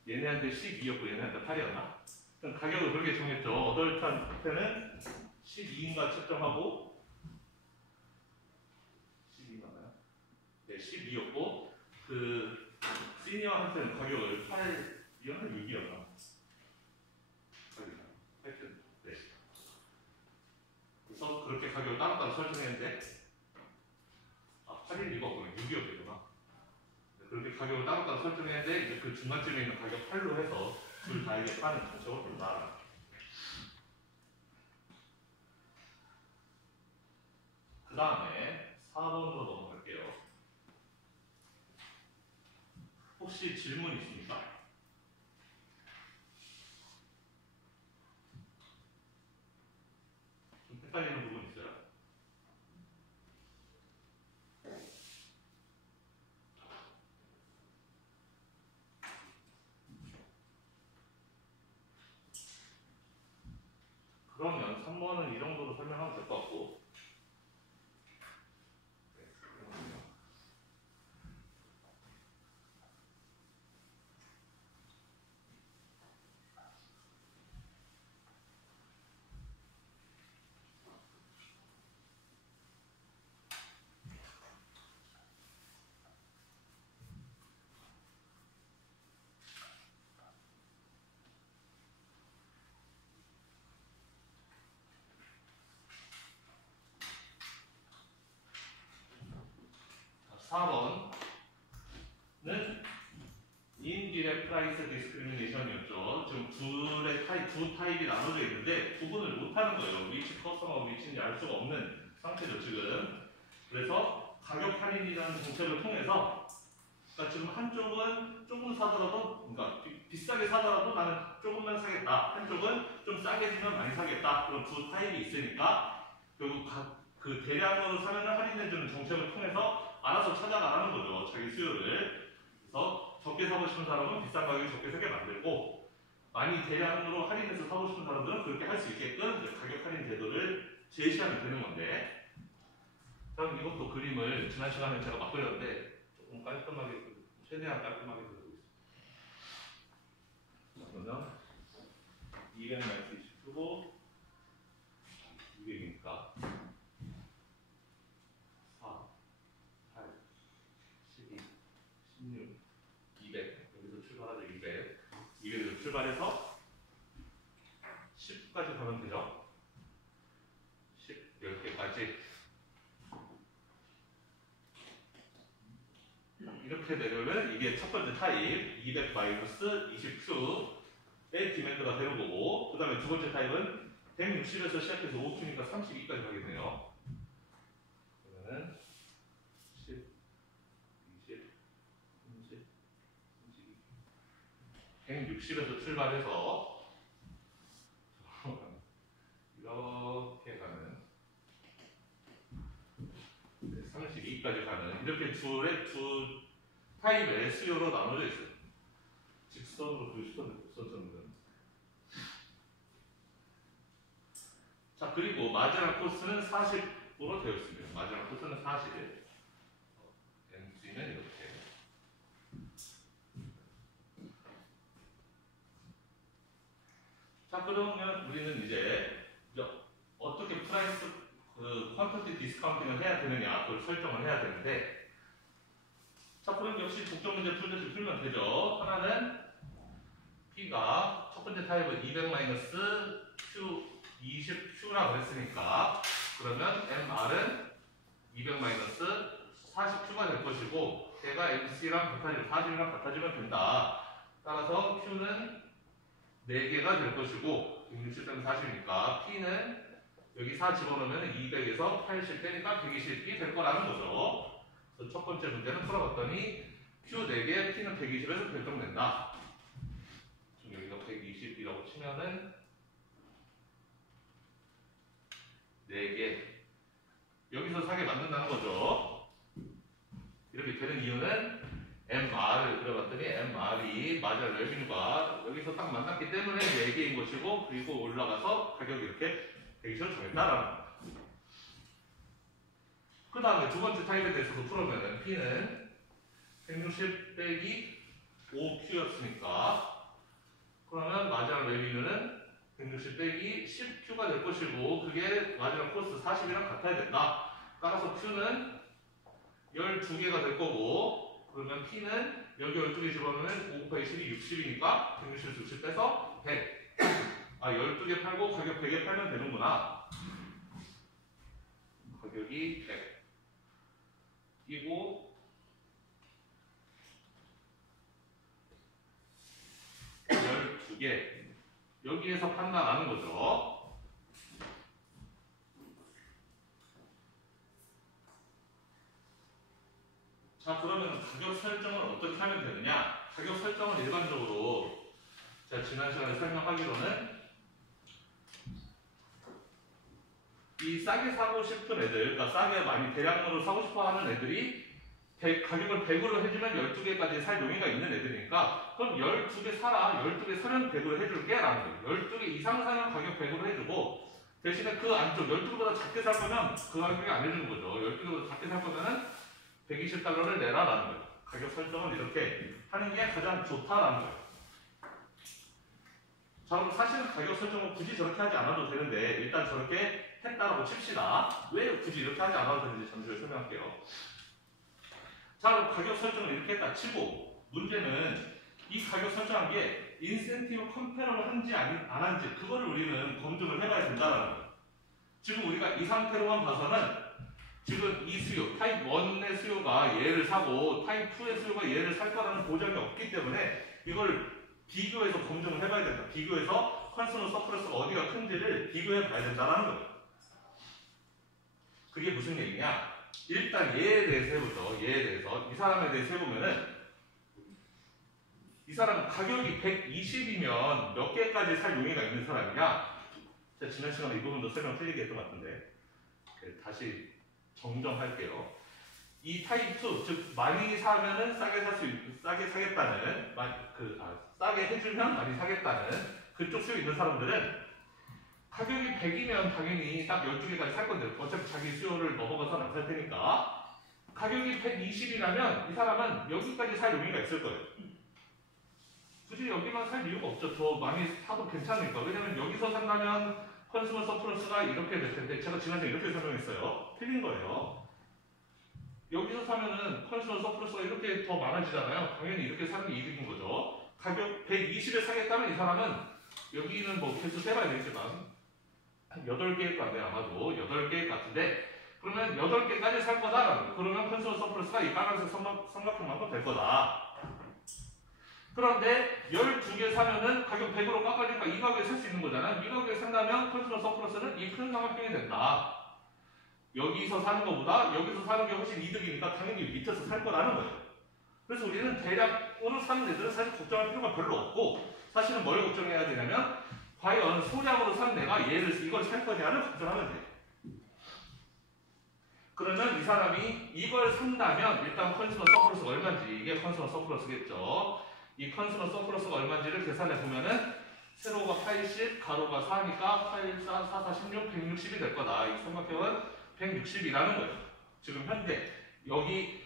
얘네한테 12였고 얘네한테 8이었나? 가격을 그렇게 정했죠. 어덜트한테는 12인가 측정하고 12 맞나요? 네, 12였고 그 시니어한테는 가격을 8이었나 6이었나? 하여튼 네. 그래서 그렇게 가격을 따로따로 설정했는데, 8일 리가 없구나. 6이었겠구나. 그렇게 가격을 따로따로 설정했는데, 이제 그 중간쯤에 있는 가격 8로 해서 둘 다에게 파는 정책을 본다. 그 다음에 4번으로 넘어갈게요. 혹시 질문 있습니까? 좀 헷갈리는 부분 있어요? 그러면 3번은 이 정도로 설명하면 될 것 같고, 자, 4번은 인디렉트 프라이스 디스크리미네이션이었죠. 지금 두 타입이 나눠져 있는데 구분을 못하는 거예요. 위치 커스텀하고 위치인지 알 수가 없는 상태죠 지금. 그래서 가격 할인이라는 정책을 통해서, 그러니까 지금 한쪽은 조금 사더라도, 그러니까 비싸게 사더라도 나는 조금만 사겠다, 한쪽은 좀 싸게 주면 많이 사겠다, 그런 두 타입이 있으니까 결국 그 대량으로 사면 할인해주는 정책을 통해서 알아서 찾아가라는 거죠. 자기 수요를. 그래서 적게 사고 싶은 사람은 비싼 가격에 적게 사게 만들고 많이 대량으로 할인해서 사고 싶은 사람들은 그렇게 할 수 있게끔 가격 할인 제도를 제시하면 되는 건데 그럼 이것도 그림을 지난 시간에 제가 막 그렸는데 조금 깔끔하게 최대한 깔끔하게 그리고 있습니다. 그러면 200 마이너스 20고 200이니까 4, 8, 12, 16, 200 여기서 출발하죠. 200에서 출발해서 10까지 가면 되죠. 10, 10개까지 이렇게 내려면 이게 첫 번째 타입 200 마이너스 20Q의 디맨드가 되는 거고 그 다음에 두 번째 타입은 160에서 시작해서 5Q니까 32까지 가겠네요. 그러면은 10, 20, 30, 32 160에서 출발해서 이렇게 가는 32까지 가는 이렇게 두 타입의 수요로 나눠져 있어요. 직선으로 그리시던데 곡선처럼. 자 그리고 마지막 코스는 40으로 되어 있습니다. 마지막 코스는 40. MC는 이렇게. 자 그러면 우리는 이제 어떻게 프라이스 퀀티티 디스카운팅을 해야 되느냐 그걸 설정을 해야 되는데 자 그럼 역시 독점 문제 풀듯이 풀면 되죠. 하나는 P가 첫 번째 타입은 200 마이너스 Q 20Q라고 그랬으니까 그러면 MR은 200 마이너스 40Q가 될 것이고 걔가 MC랑 같아지면 40이랑 같아지면 된다. 따라서 Q는 4개가 될 것이고 160 빼면 40이니까 P는 여기 4 집어넣으면 200에서 80 빼니까 120이 될 거라는 거죠. 그래서 첫 번째 문제는 풀어봤더니 Q 4개, P는 120에서 결정된다. 지금 여기가 120이라고 치면은 4개 여기서 사게 만든다는 거죠. 이렇게 되는 이유는 MR을 그려봤더니 MR이 마저 레비뉴가 여기서 딱 만났기 때문에 4개인 것이고 그리고 올라가서 가격이 이렇게 120을 정했다라는 거예요. 그 다음에 두 번째 타입에 대해서도 풀어보면 P는 160 빼기 5Q였으니까 그러면 마지막 레비뉴는 160 빼기 10Q가 될 것이고 그게 마지막 코스 40이랑 같아야 된다. 따라서 Q는 12개가 될 거고 그러면 P는 여기 12개 집어넣으면 5 곱하기 10이 60이니까 160에서 60 빼서 100. 아 12개 팔고 가격 100에 팔면 되는구나. 가격이 100 이고 12개 여기에서 판단하는 거죠. 자 그러면 가격 설정을 어떻게 하면 되느냐. 가격 설정은 일반적으로 제가 지난 시간에 설명하기로는 이 싸게 사고 싶은 애들, 그러니까 싸게 많이 대량으로 사고 싶어 하는 애들이 가격을 100으로 해주면 12개까지 살 용의가 있는 애들이니까 그럼 12개 사라, 12개 사면 100으로 해줄게 라는 거예요. 12개 이상 사면 가격 100으로 해주고 대신에 그 안쪽 12개보다 작게 살 거면 그 가격이 안 해주는 거죠. 12개보다 작게 살 거면 120달러를 내라 라는 거예요. 가격 설정을 이렇게 하는 게 가장 좋다라는 거예요. 자 그럼 사실은 가격 설정을 굳이 저렇게 하지 않아도 되는데 일단 저렇게 했다라고 칩시다. 왜 굳이 이렇게 하지 않아도 되는지 잠시 후에 설명할게요. 자 그럼 가격 설정을 이렇게 했다 치고 문제는 이 가격 설정한 게 인센티브 컴페어를 한지 안 한지 그거를 우리는 검증을 해봐야 된다는 거예요. 지금 우리가 이 상태로만 봐서는 지금 이 수요 타입 1의 수요가 얘를 사고 타입 2의 수요가 얘를 살 거라는 보장이 없기 때문에 이걸 비교해서 검증을 해봐야 된다. 비교해서 컨슈머 서플러스가 어디가 큰지를 비교해 봐야 된다는 거예요. 그게 무슨 얘기냐? 일단 얘에 대해서 해보죠. 얘에 대해서. 이 사람에 대해서 해보면은 이 사람은 가격이 120이면 몇 개까지 살 용의가 있는 사람이냐? 제가 지난 시간에 이 부분도 설명 틀리게 했던 것 같은데 다시 정정할게요. 이 타입 2, 즉 많이 사면은 싸게 싸게 사겠다는 싸게 해주면 많이 사겠다는 그쪽 수요 있는 사람들은 가격이 100이면 당연히 딱 12개까지 살 건데 어차피 자기 수요를 넘어가서는 안 살 테니까 가격이 120이라면 이 사람은 여기까지 살 용의가 있을 거예요. 굳이 여기만 살 이유가 없죠. 더 많이 사도 괜찮으니까. 왜냐면 여기서 산다면 컨슈머 서플러스가 이렇게 될 텐데 제가 지난주에 이렇게 설명했어요. 틀린 거예요. 여기서 사면은 컨슈머 서플러스가 이렇게 더 많아지잖아요. 당연히 이렇게 사는 게 이득인 거죠. 가격 120에 사겠다면 이 사람은 여기는 뭐 개수 세봐야 되겠지만 한 8개일 거 같네요. 아마도 8개일 것 같은데 그러면 8개까지 살 거다. 그러면 컨슈머 서플러스가 이 빨간색 삼각형만큼 될 거다. 그런데 12개 사면은 가격 100으로 깎아주니까 이 가격에 살 수 있는 거잖아요. 이 가격에 산다면 컨슈머 서플러스는 이 큰 삼각형이 된다. 여기서 사는 것보다 여기서 사는 게 훨씬 이득이니까 당연히 밑에서 살 거라는 거예요. 그래서 우리는 대략으로 사는 애들은 사실 걱정할 필요가 별로 없고 사실은 뭘 걱정해야 되냐면 과연 소량으로 산 내가 이걸 살 거냐를 걱정하면 돼요. 그러면 이 사람이 이걸 산다면 일단 컨슈머 서플러스가 얼마인지 이게 컨슈머 서플러스겠죠. 이 컨슈머 서플러스가 얼마인지를 계산해 보면은 세로가 80, 가로가 4니까 8, 4, 4, 4, 16, 160이 될 거다. 이 삼각형은 160이라는 거예요. 지금 현재 여기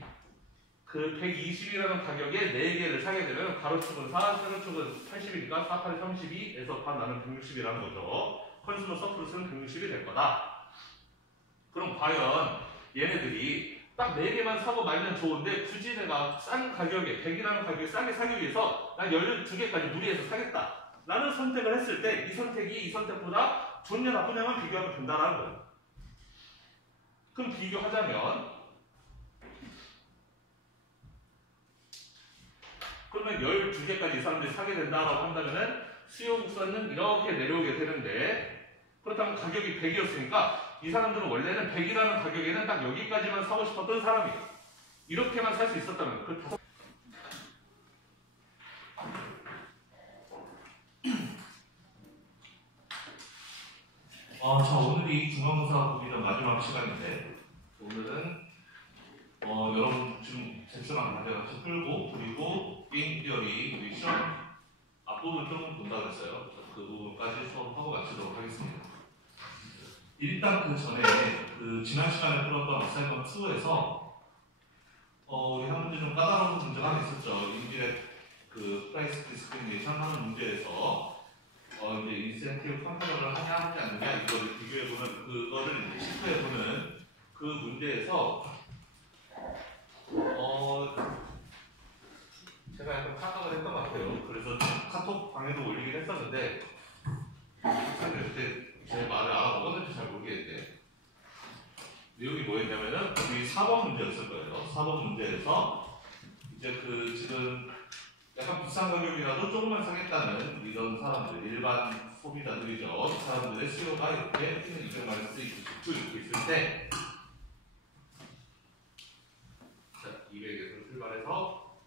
그 120이라는 가격에 4개를 사게 되면 가로축은 4, 세로축은 80이니까 4, 8, 32에서 반 나는 160이라는 거죠. 컨슈머 서플러스는 160이 될 거다. 그럼 과연 얘네들이 딱 4개만 사고 말면 좋은데 굳이 내가 싼 가격에 100이라는 가격에 싸게 사기 위해서 난 12개까지 무리해서 사겠다 라는 선택을 했을 때 이 선택이 이 선택보다 좋냐 나쁘냐만 비교하면 된다라는 거예요. 그럼 비교하자면 그러면 12개까지 이 사람들이 사게 된다라고 한다면은 수요 곡선은 이렇게 내려오게 되는데 그렇다면 가격이 100이었으니까 이 사람들은 원래는 100이라는 가격에는 딱 여기까지만 사고 싶었던 사람이에요. 이렇게만 살 수 있었다면 그 다섯 자, 오늘이 중간고사 보기 전 마지막 시간인데 오늘은 여러분 지금 잭스랑 같이 풀고 그리고 게임 티어리 우리 시험 앞부분 좀 본다고 했어요. 그 부분까지 수업하고 마치도록 하겠습니다. 일단 그 전에 그 지난 시간에 풀었던 어사이먼트 2에서 우리 한 문제 좀 까다로운 문제가 하나 있었죠. 인디렉 그 프라이스 디스크리미네이션 하는 문제에서 이제 인센티브 컴퓨터를 하냐 하지 않느냐 이거를 비교해보는 그거를 시도해보는 그 문제에서 제가 약간 카톡을 했던 것 같아요. 그래서 카톡 방에도 올리긴 했었는데 학생들 그때 제 말을 알아먹었는지 잘 모르겠는데 내용이 뭐였냐면은 우리 4번 문제였을 거예요. 4번 문제에서 이제 그 지금 약간 비싼 가격이라도 조금만 사겠다는 이런 사람들, 일반 소비자들이죠. 이 사람들의 수요가 이렇게 200만 원씩 있고 이렇게 있을 때, 자, 200에서 출발해서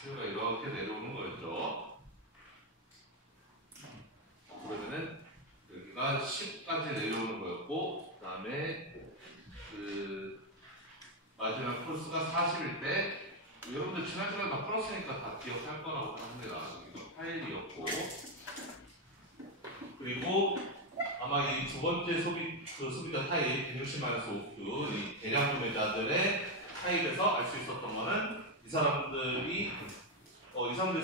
수요가 이렇게 내려오는 거였죠. 그러면은 여기가 10까지 내려오는 거였고, 그 다음에 그 마지막 코스가 40일 때. 여러분들 지난 시간에 다 풀었으니까 다 기억할 거라고 합니다. 이거 8일이었고 그리고 아마 이 두 번째 소비자 타입 160-5Q 이 대량 구매자들의 타입에서 알 수 있었던 거는 이 사람들이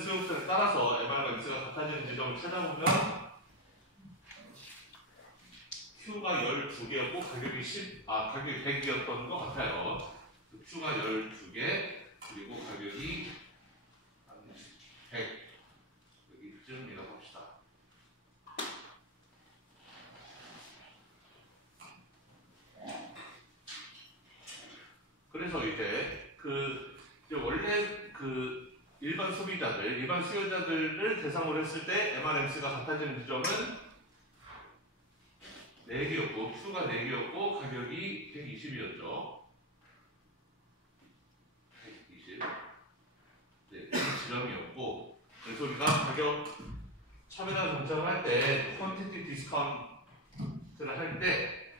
수요 곡선에 따라서 MR과 X가 같아지는 지점을 찾아보면 Q가 12개였고 가격이 가격이 100이었던 것 같아요. Q가 12개 그리고 가격이 한 100 여기쯤이라고 합시다. 그래서 이제 원래 그 일반 소비자들, 일반 수요자들을 대상으로 했을 때 MRMC가 같아지는 지점은 4개였고 Q가 4개였고 가격이 120이었죠. 지점이었고 그래서 우리가 가격 차별화 정책을 할 때 퀀티티 디스카운트를 할 때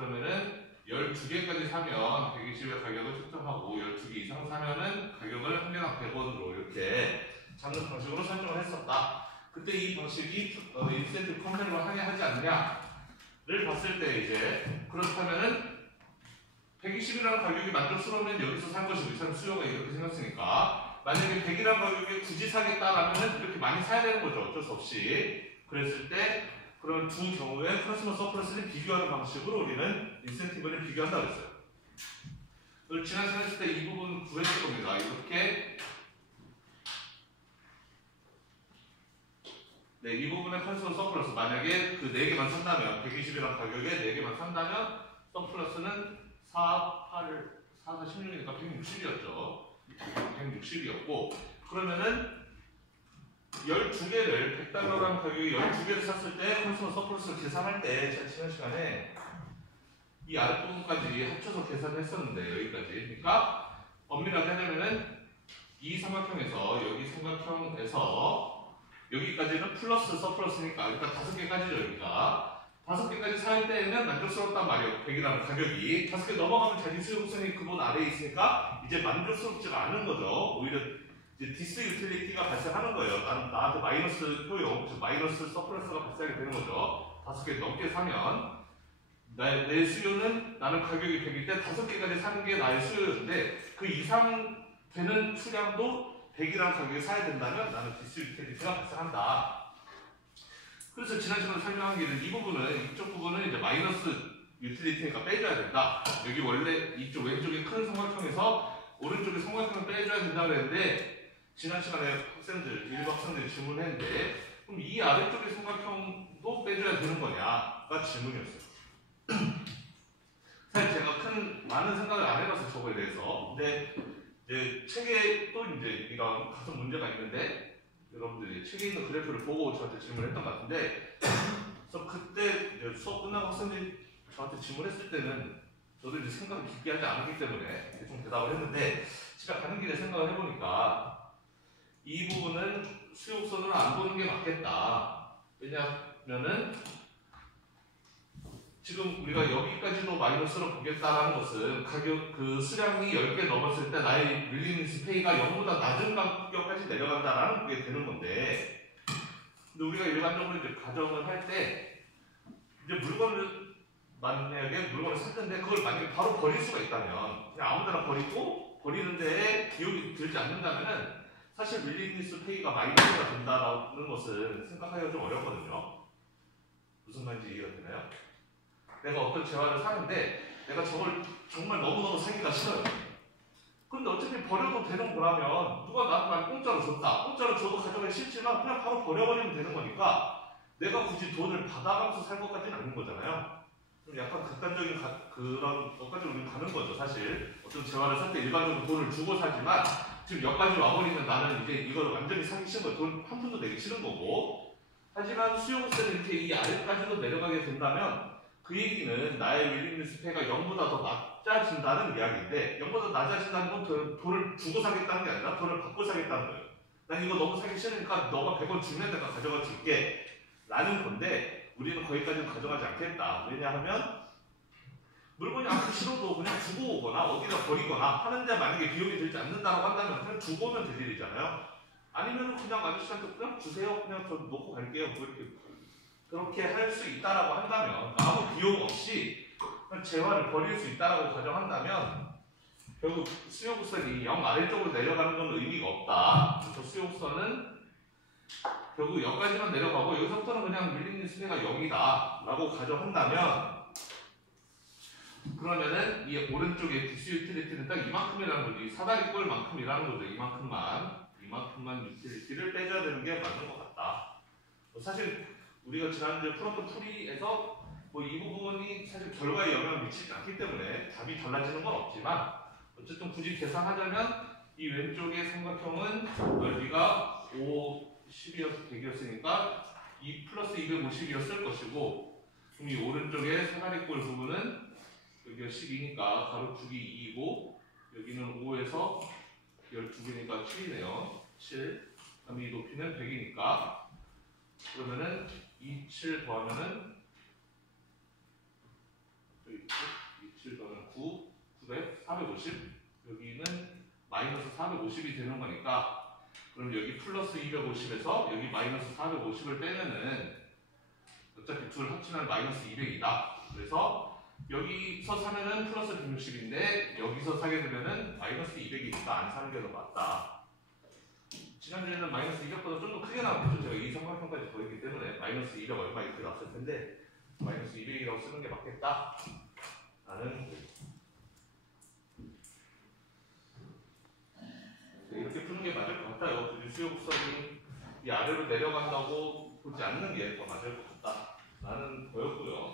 그러면은 12개까지 사면 120의 가격을 측정하고 12개 이상 사면은 가격을 한 개당 100원으로 이렇게 잡는 방식으로 설정을 했었다. 그때 이 방식이 인센티브 컴퍼니와 항의하지 않느냐를 봤을 때 이제 그렇다면은 120이라는 가격이 만족스러우면 여기서 살 것이고 이 사람 수요가 이렇게 생겼으니까 만약에 100이라는 가격에 굳이 사겠다라면은 이렇게 많이 사야 되는 거죠. 어쩔 수 없이. 그랬을 때 그런 두 경우에 컨슈머 서플러스를 비교하는 방식으로 우리는 인센티브를 비교한다고 했어요. 지난 시간에 했을 때 이 부분 구했을 겁니다. 이렇게 네, 이 부분의 컨슈머 서플러스 만약에 그 4개만 산다면 120이라는 가격에 4개만 산다면 서플러스는 4, 8, 4, 4, 16이니까 160이었죠. 160이었고 그러면은 12개를 100달러라는 가격에 12개를 샀을 때 컨슈머 서플러스를 계산할 때 제가 지난 시간에 이 아랫부분까지 합쳐서 계산을 했었는데 여기까지 그러니까 엄밀하게 하자면은 이 삼각형에서 여기 삼각형에서 여기까지는 플러스 서플러스니까 그러니까 5개까지죠 여기가 5개까지 살 때는 만족스럽단 말이에요. 100이라는 가격이 5개 넘어가면 자기 수용성이 그분 아래에 있으니까 이제 만족스럽지가 않은 거죠. 오히려 이제 디스 유틸리티가 발생하는 거예요. 나한테 마이너스 효용, 즉 마이너스 서플러스가 발생하게 되는 거죠. 5개 넘게 사면 내 수요는 나는 가격이 100일 때 5개까지 사는 게 나의 수요였는데 그 이상 되는 수량도 100이라는 가격에 사야 된다면 나는 디스 유틸리티가 발생한다. 그래서 지난 시간에 설명한 게 이 부분은 이쪽 부분은 이제 마이너스 유틸리티니까 빼줘야 된다. 여기 원래 이쪽 왼쪽에 큰 삼각형에서 오른쪽에 삼각형을 빼줘야 된다고 그랬는데 지난 시간에 일부 학생들이 질문을 했는데 그럼 이 아래쪽의 삼각형도 빼줘야 되는 거냐가 질문이었어요. 사실 제가 많은 생각을 안 해봐서 저거에 대해서 근데 이제 책에 또 이제 이런 같은 문제가 있는데 여러분들이 책에 있는 그래프를 보고 저한테 질문을 했던 것 같은데 그래서 그때 수업 끝나고 학생들이 저한테 질문했을 때는 저도 이제 생각을 깊게 하지 않았기 때문에 대충 대답을 했는데 집에 가는 길에 생각을 해보니까 이 부분은 수용선으로 안 보는 게 맞겠다. 왜냐면은 지금 우리가 여기까지도 마이너스로 보겠다라는 것은 가격 그 수량이 10개 넘었을 때 나의 릴리니스 페이가 0보다 낮은 가격까지 내려간다라는 게 되는 건데 근데 우리가 일반적으로 이제 가정을 할 때 이제 만약에 물건을 샀는데 그걸 만약에 바로 버릴 수가 있다면 그냥 아무데나 버리고 버리는 데에 비용이 들지 않는다면은 사실 릴리니스 페이가 마이너스가 된다라는 것은 생각하기가 좀 어렵거든요. 무슨 말인지 이해가 되나요? 내가 어떤 재화를 사는데 내가 저걸 정말 너무너무 사기가 싫어요. 근데 어차피 버려도 되는 거라면 누가 나한테 공짜로 줬다. 공짜로 줘도 가져가기 싫지만 그냥 바로 버려버리면 되는 거니까 내가 굳이 돈을 받아가면서 살 것까지는 아닌 거잖아요. 좀 약간 극단적인 그런 것까지 우리는 가는 거죠. 사실 어떤 재화를 살 때 일반적으로 돈을 주고 사지만 지금 여기까지 와버리면 나는 이제 이걸 완전히 사기 싫은 거예요. 돈 한 푼도 내기 싫은 거고 하지만 수용세는 이렇게 이 아래까지도 내려가게 된다면 그 얘기는 나의 윌링리스 페이가 0보다 더 낮아진다는 이야기인데 0보다 낮아진다는 건 돈을 주고 사겠다는 게 아니라 돈을 받고 사겠다는 거예요. 난 이거 너무 사기 싫으니까 너가 100원 주면 내가 가져가 줄게 라는 건데 우리는 거기까지는 가져가지 않겠다. 왜냐하면 물건이 아무리 싫어도 그냥 주고 오거나 어디다 버리거나 하는데 만약에 비용이 들지 않는다고 한다면 그냥 주고 오면 될 일이잖아요. 아니면 그냥 아저씨한테 그냥 주세요. 그냥 저 놓고 갈게요. 뭐 이렇게 그렇게 할 수 있다라고 한다면 아무 비용 없이 재화를 버릴 수 있다라고 가정한다면 결국 수용선이 0 아래쪽으로 내려가는 건 의미가 없다. 그래서 수용선은 결국 여기까지만 내려가고 여기서부터는 그냥 윌링리스 페이가 0이다 라고 가정한다면 그러면은 이 오른쪽에 디스 유틸리티는 딱 이만큼이라는 거죠. 이 사다리꼴만큼이라는 거죠. 이만큼만 유틸리티를 빼줘야 되는 게 맞는 것 같다. 사실 우리가 지난주에 풀었던 풀이에서 뭐 이 부분이 사실 결과에 영향을 미치지 않기 때문에 답이 달라지는 건 없지만 어쨌든 굳이 계산하자면 이 왼쪽의 삼각형은 넓이가 5, 10이어서 100이었으니까 2 플러스 250이었을 것이고 그럼 이 오른쪽의 사다리꼴 부분은 여기가 10이니까 가로 축이 2이고 여기는 5에서 12개니까 7이네요. 7. 그다음에 이 높이는 100이니까 그러면은 2, 7 더하면은 450, 여기는 마이너스 450이 되는 거니까 그럼 여기 플러스 250에서 여기 마이너스 450을 빼면은 어차피 둘 합치면 마이너스 200이다. 그래서 여기서 사면은 플러스 160인데 여기서 사게 되면은 마이너스 200이니까 안 사는 게 더 맞다. 지난주에는 마이너스 200보다 좀 더 크게 나왔죠. 제가 이 삼각형까지 더했기 때문에 마이너스 200 얼마 이렇게 나왔을 텐데 마이너스 200이라고 쓰는 게 맞겠다. 라는 이렇게 푸는 게 맞을 것 같아요. 굳이 수요 곡선이 이 아래로 내려간다고 보지 않는 게 더 맞을 것 같다. 라는 거였고요.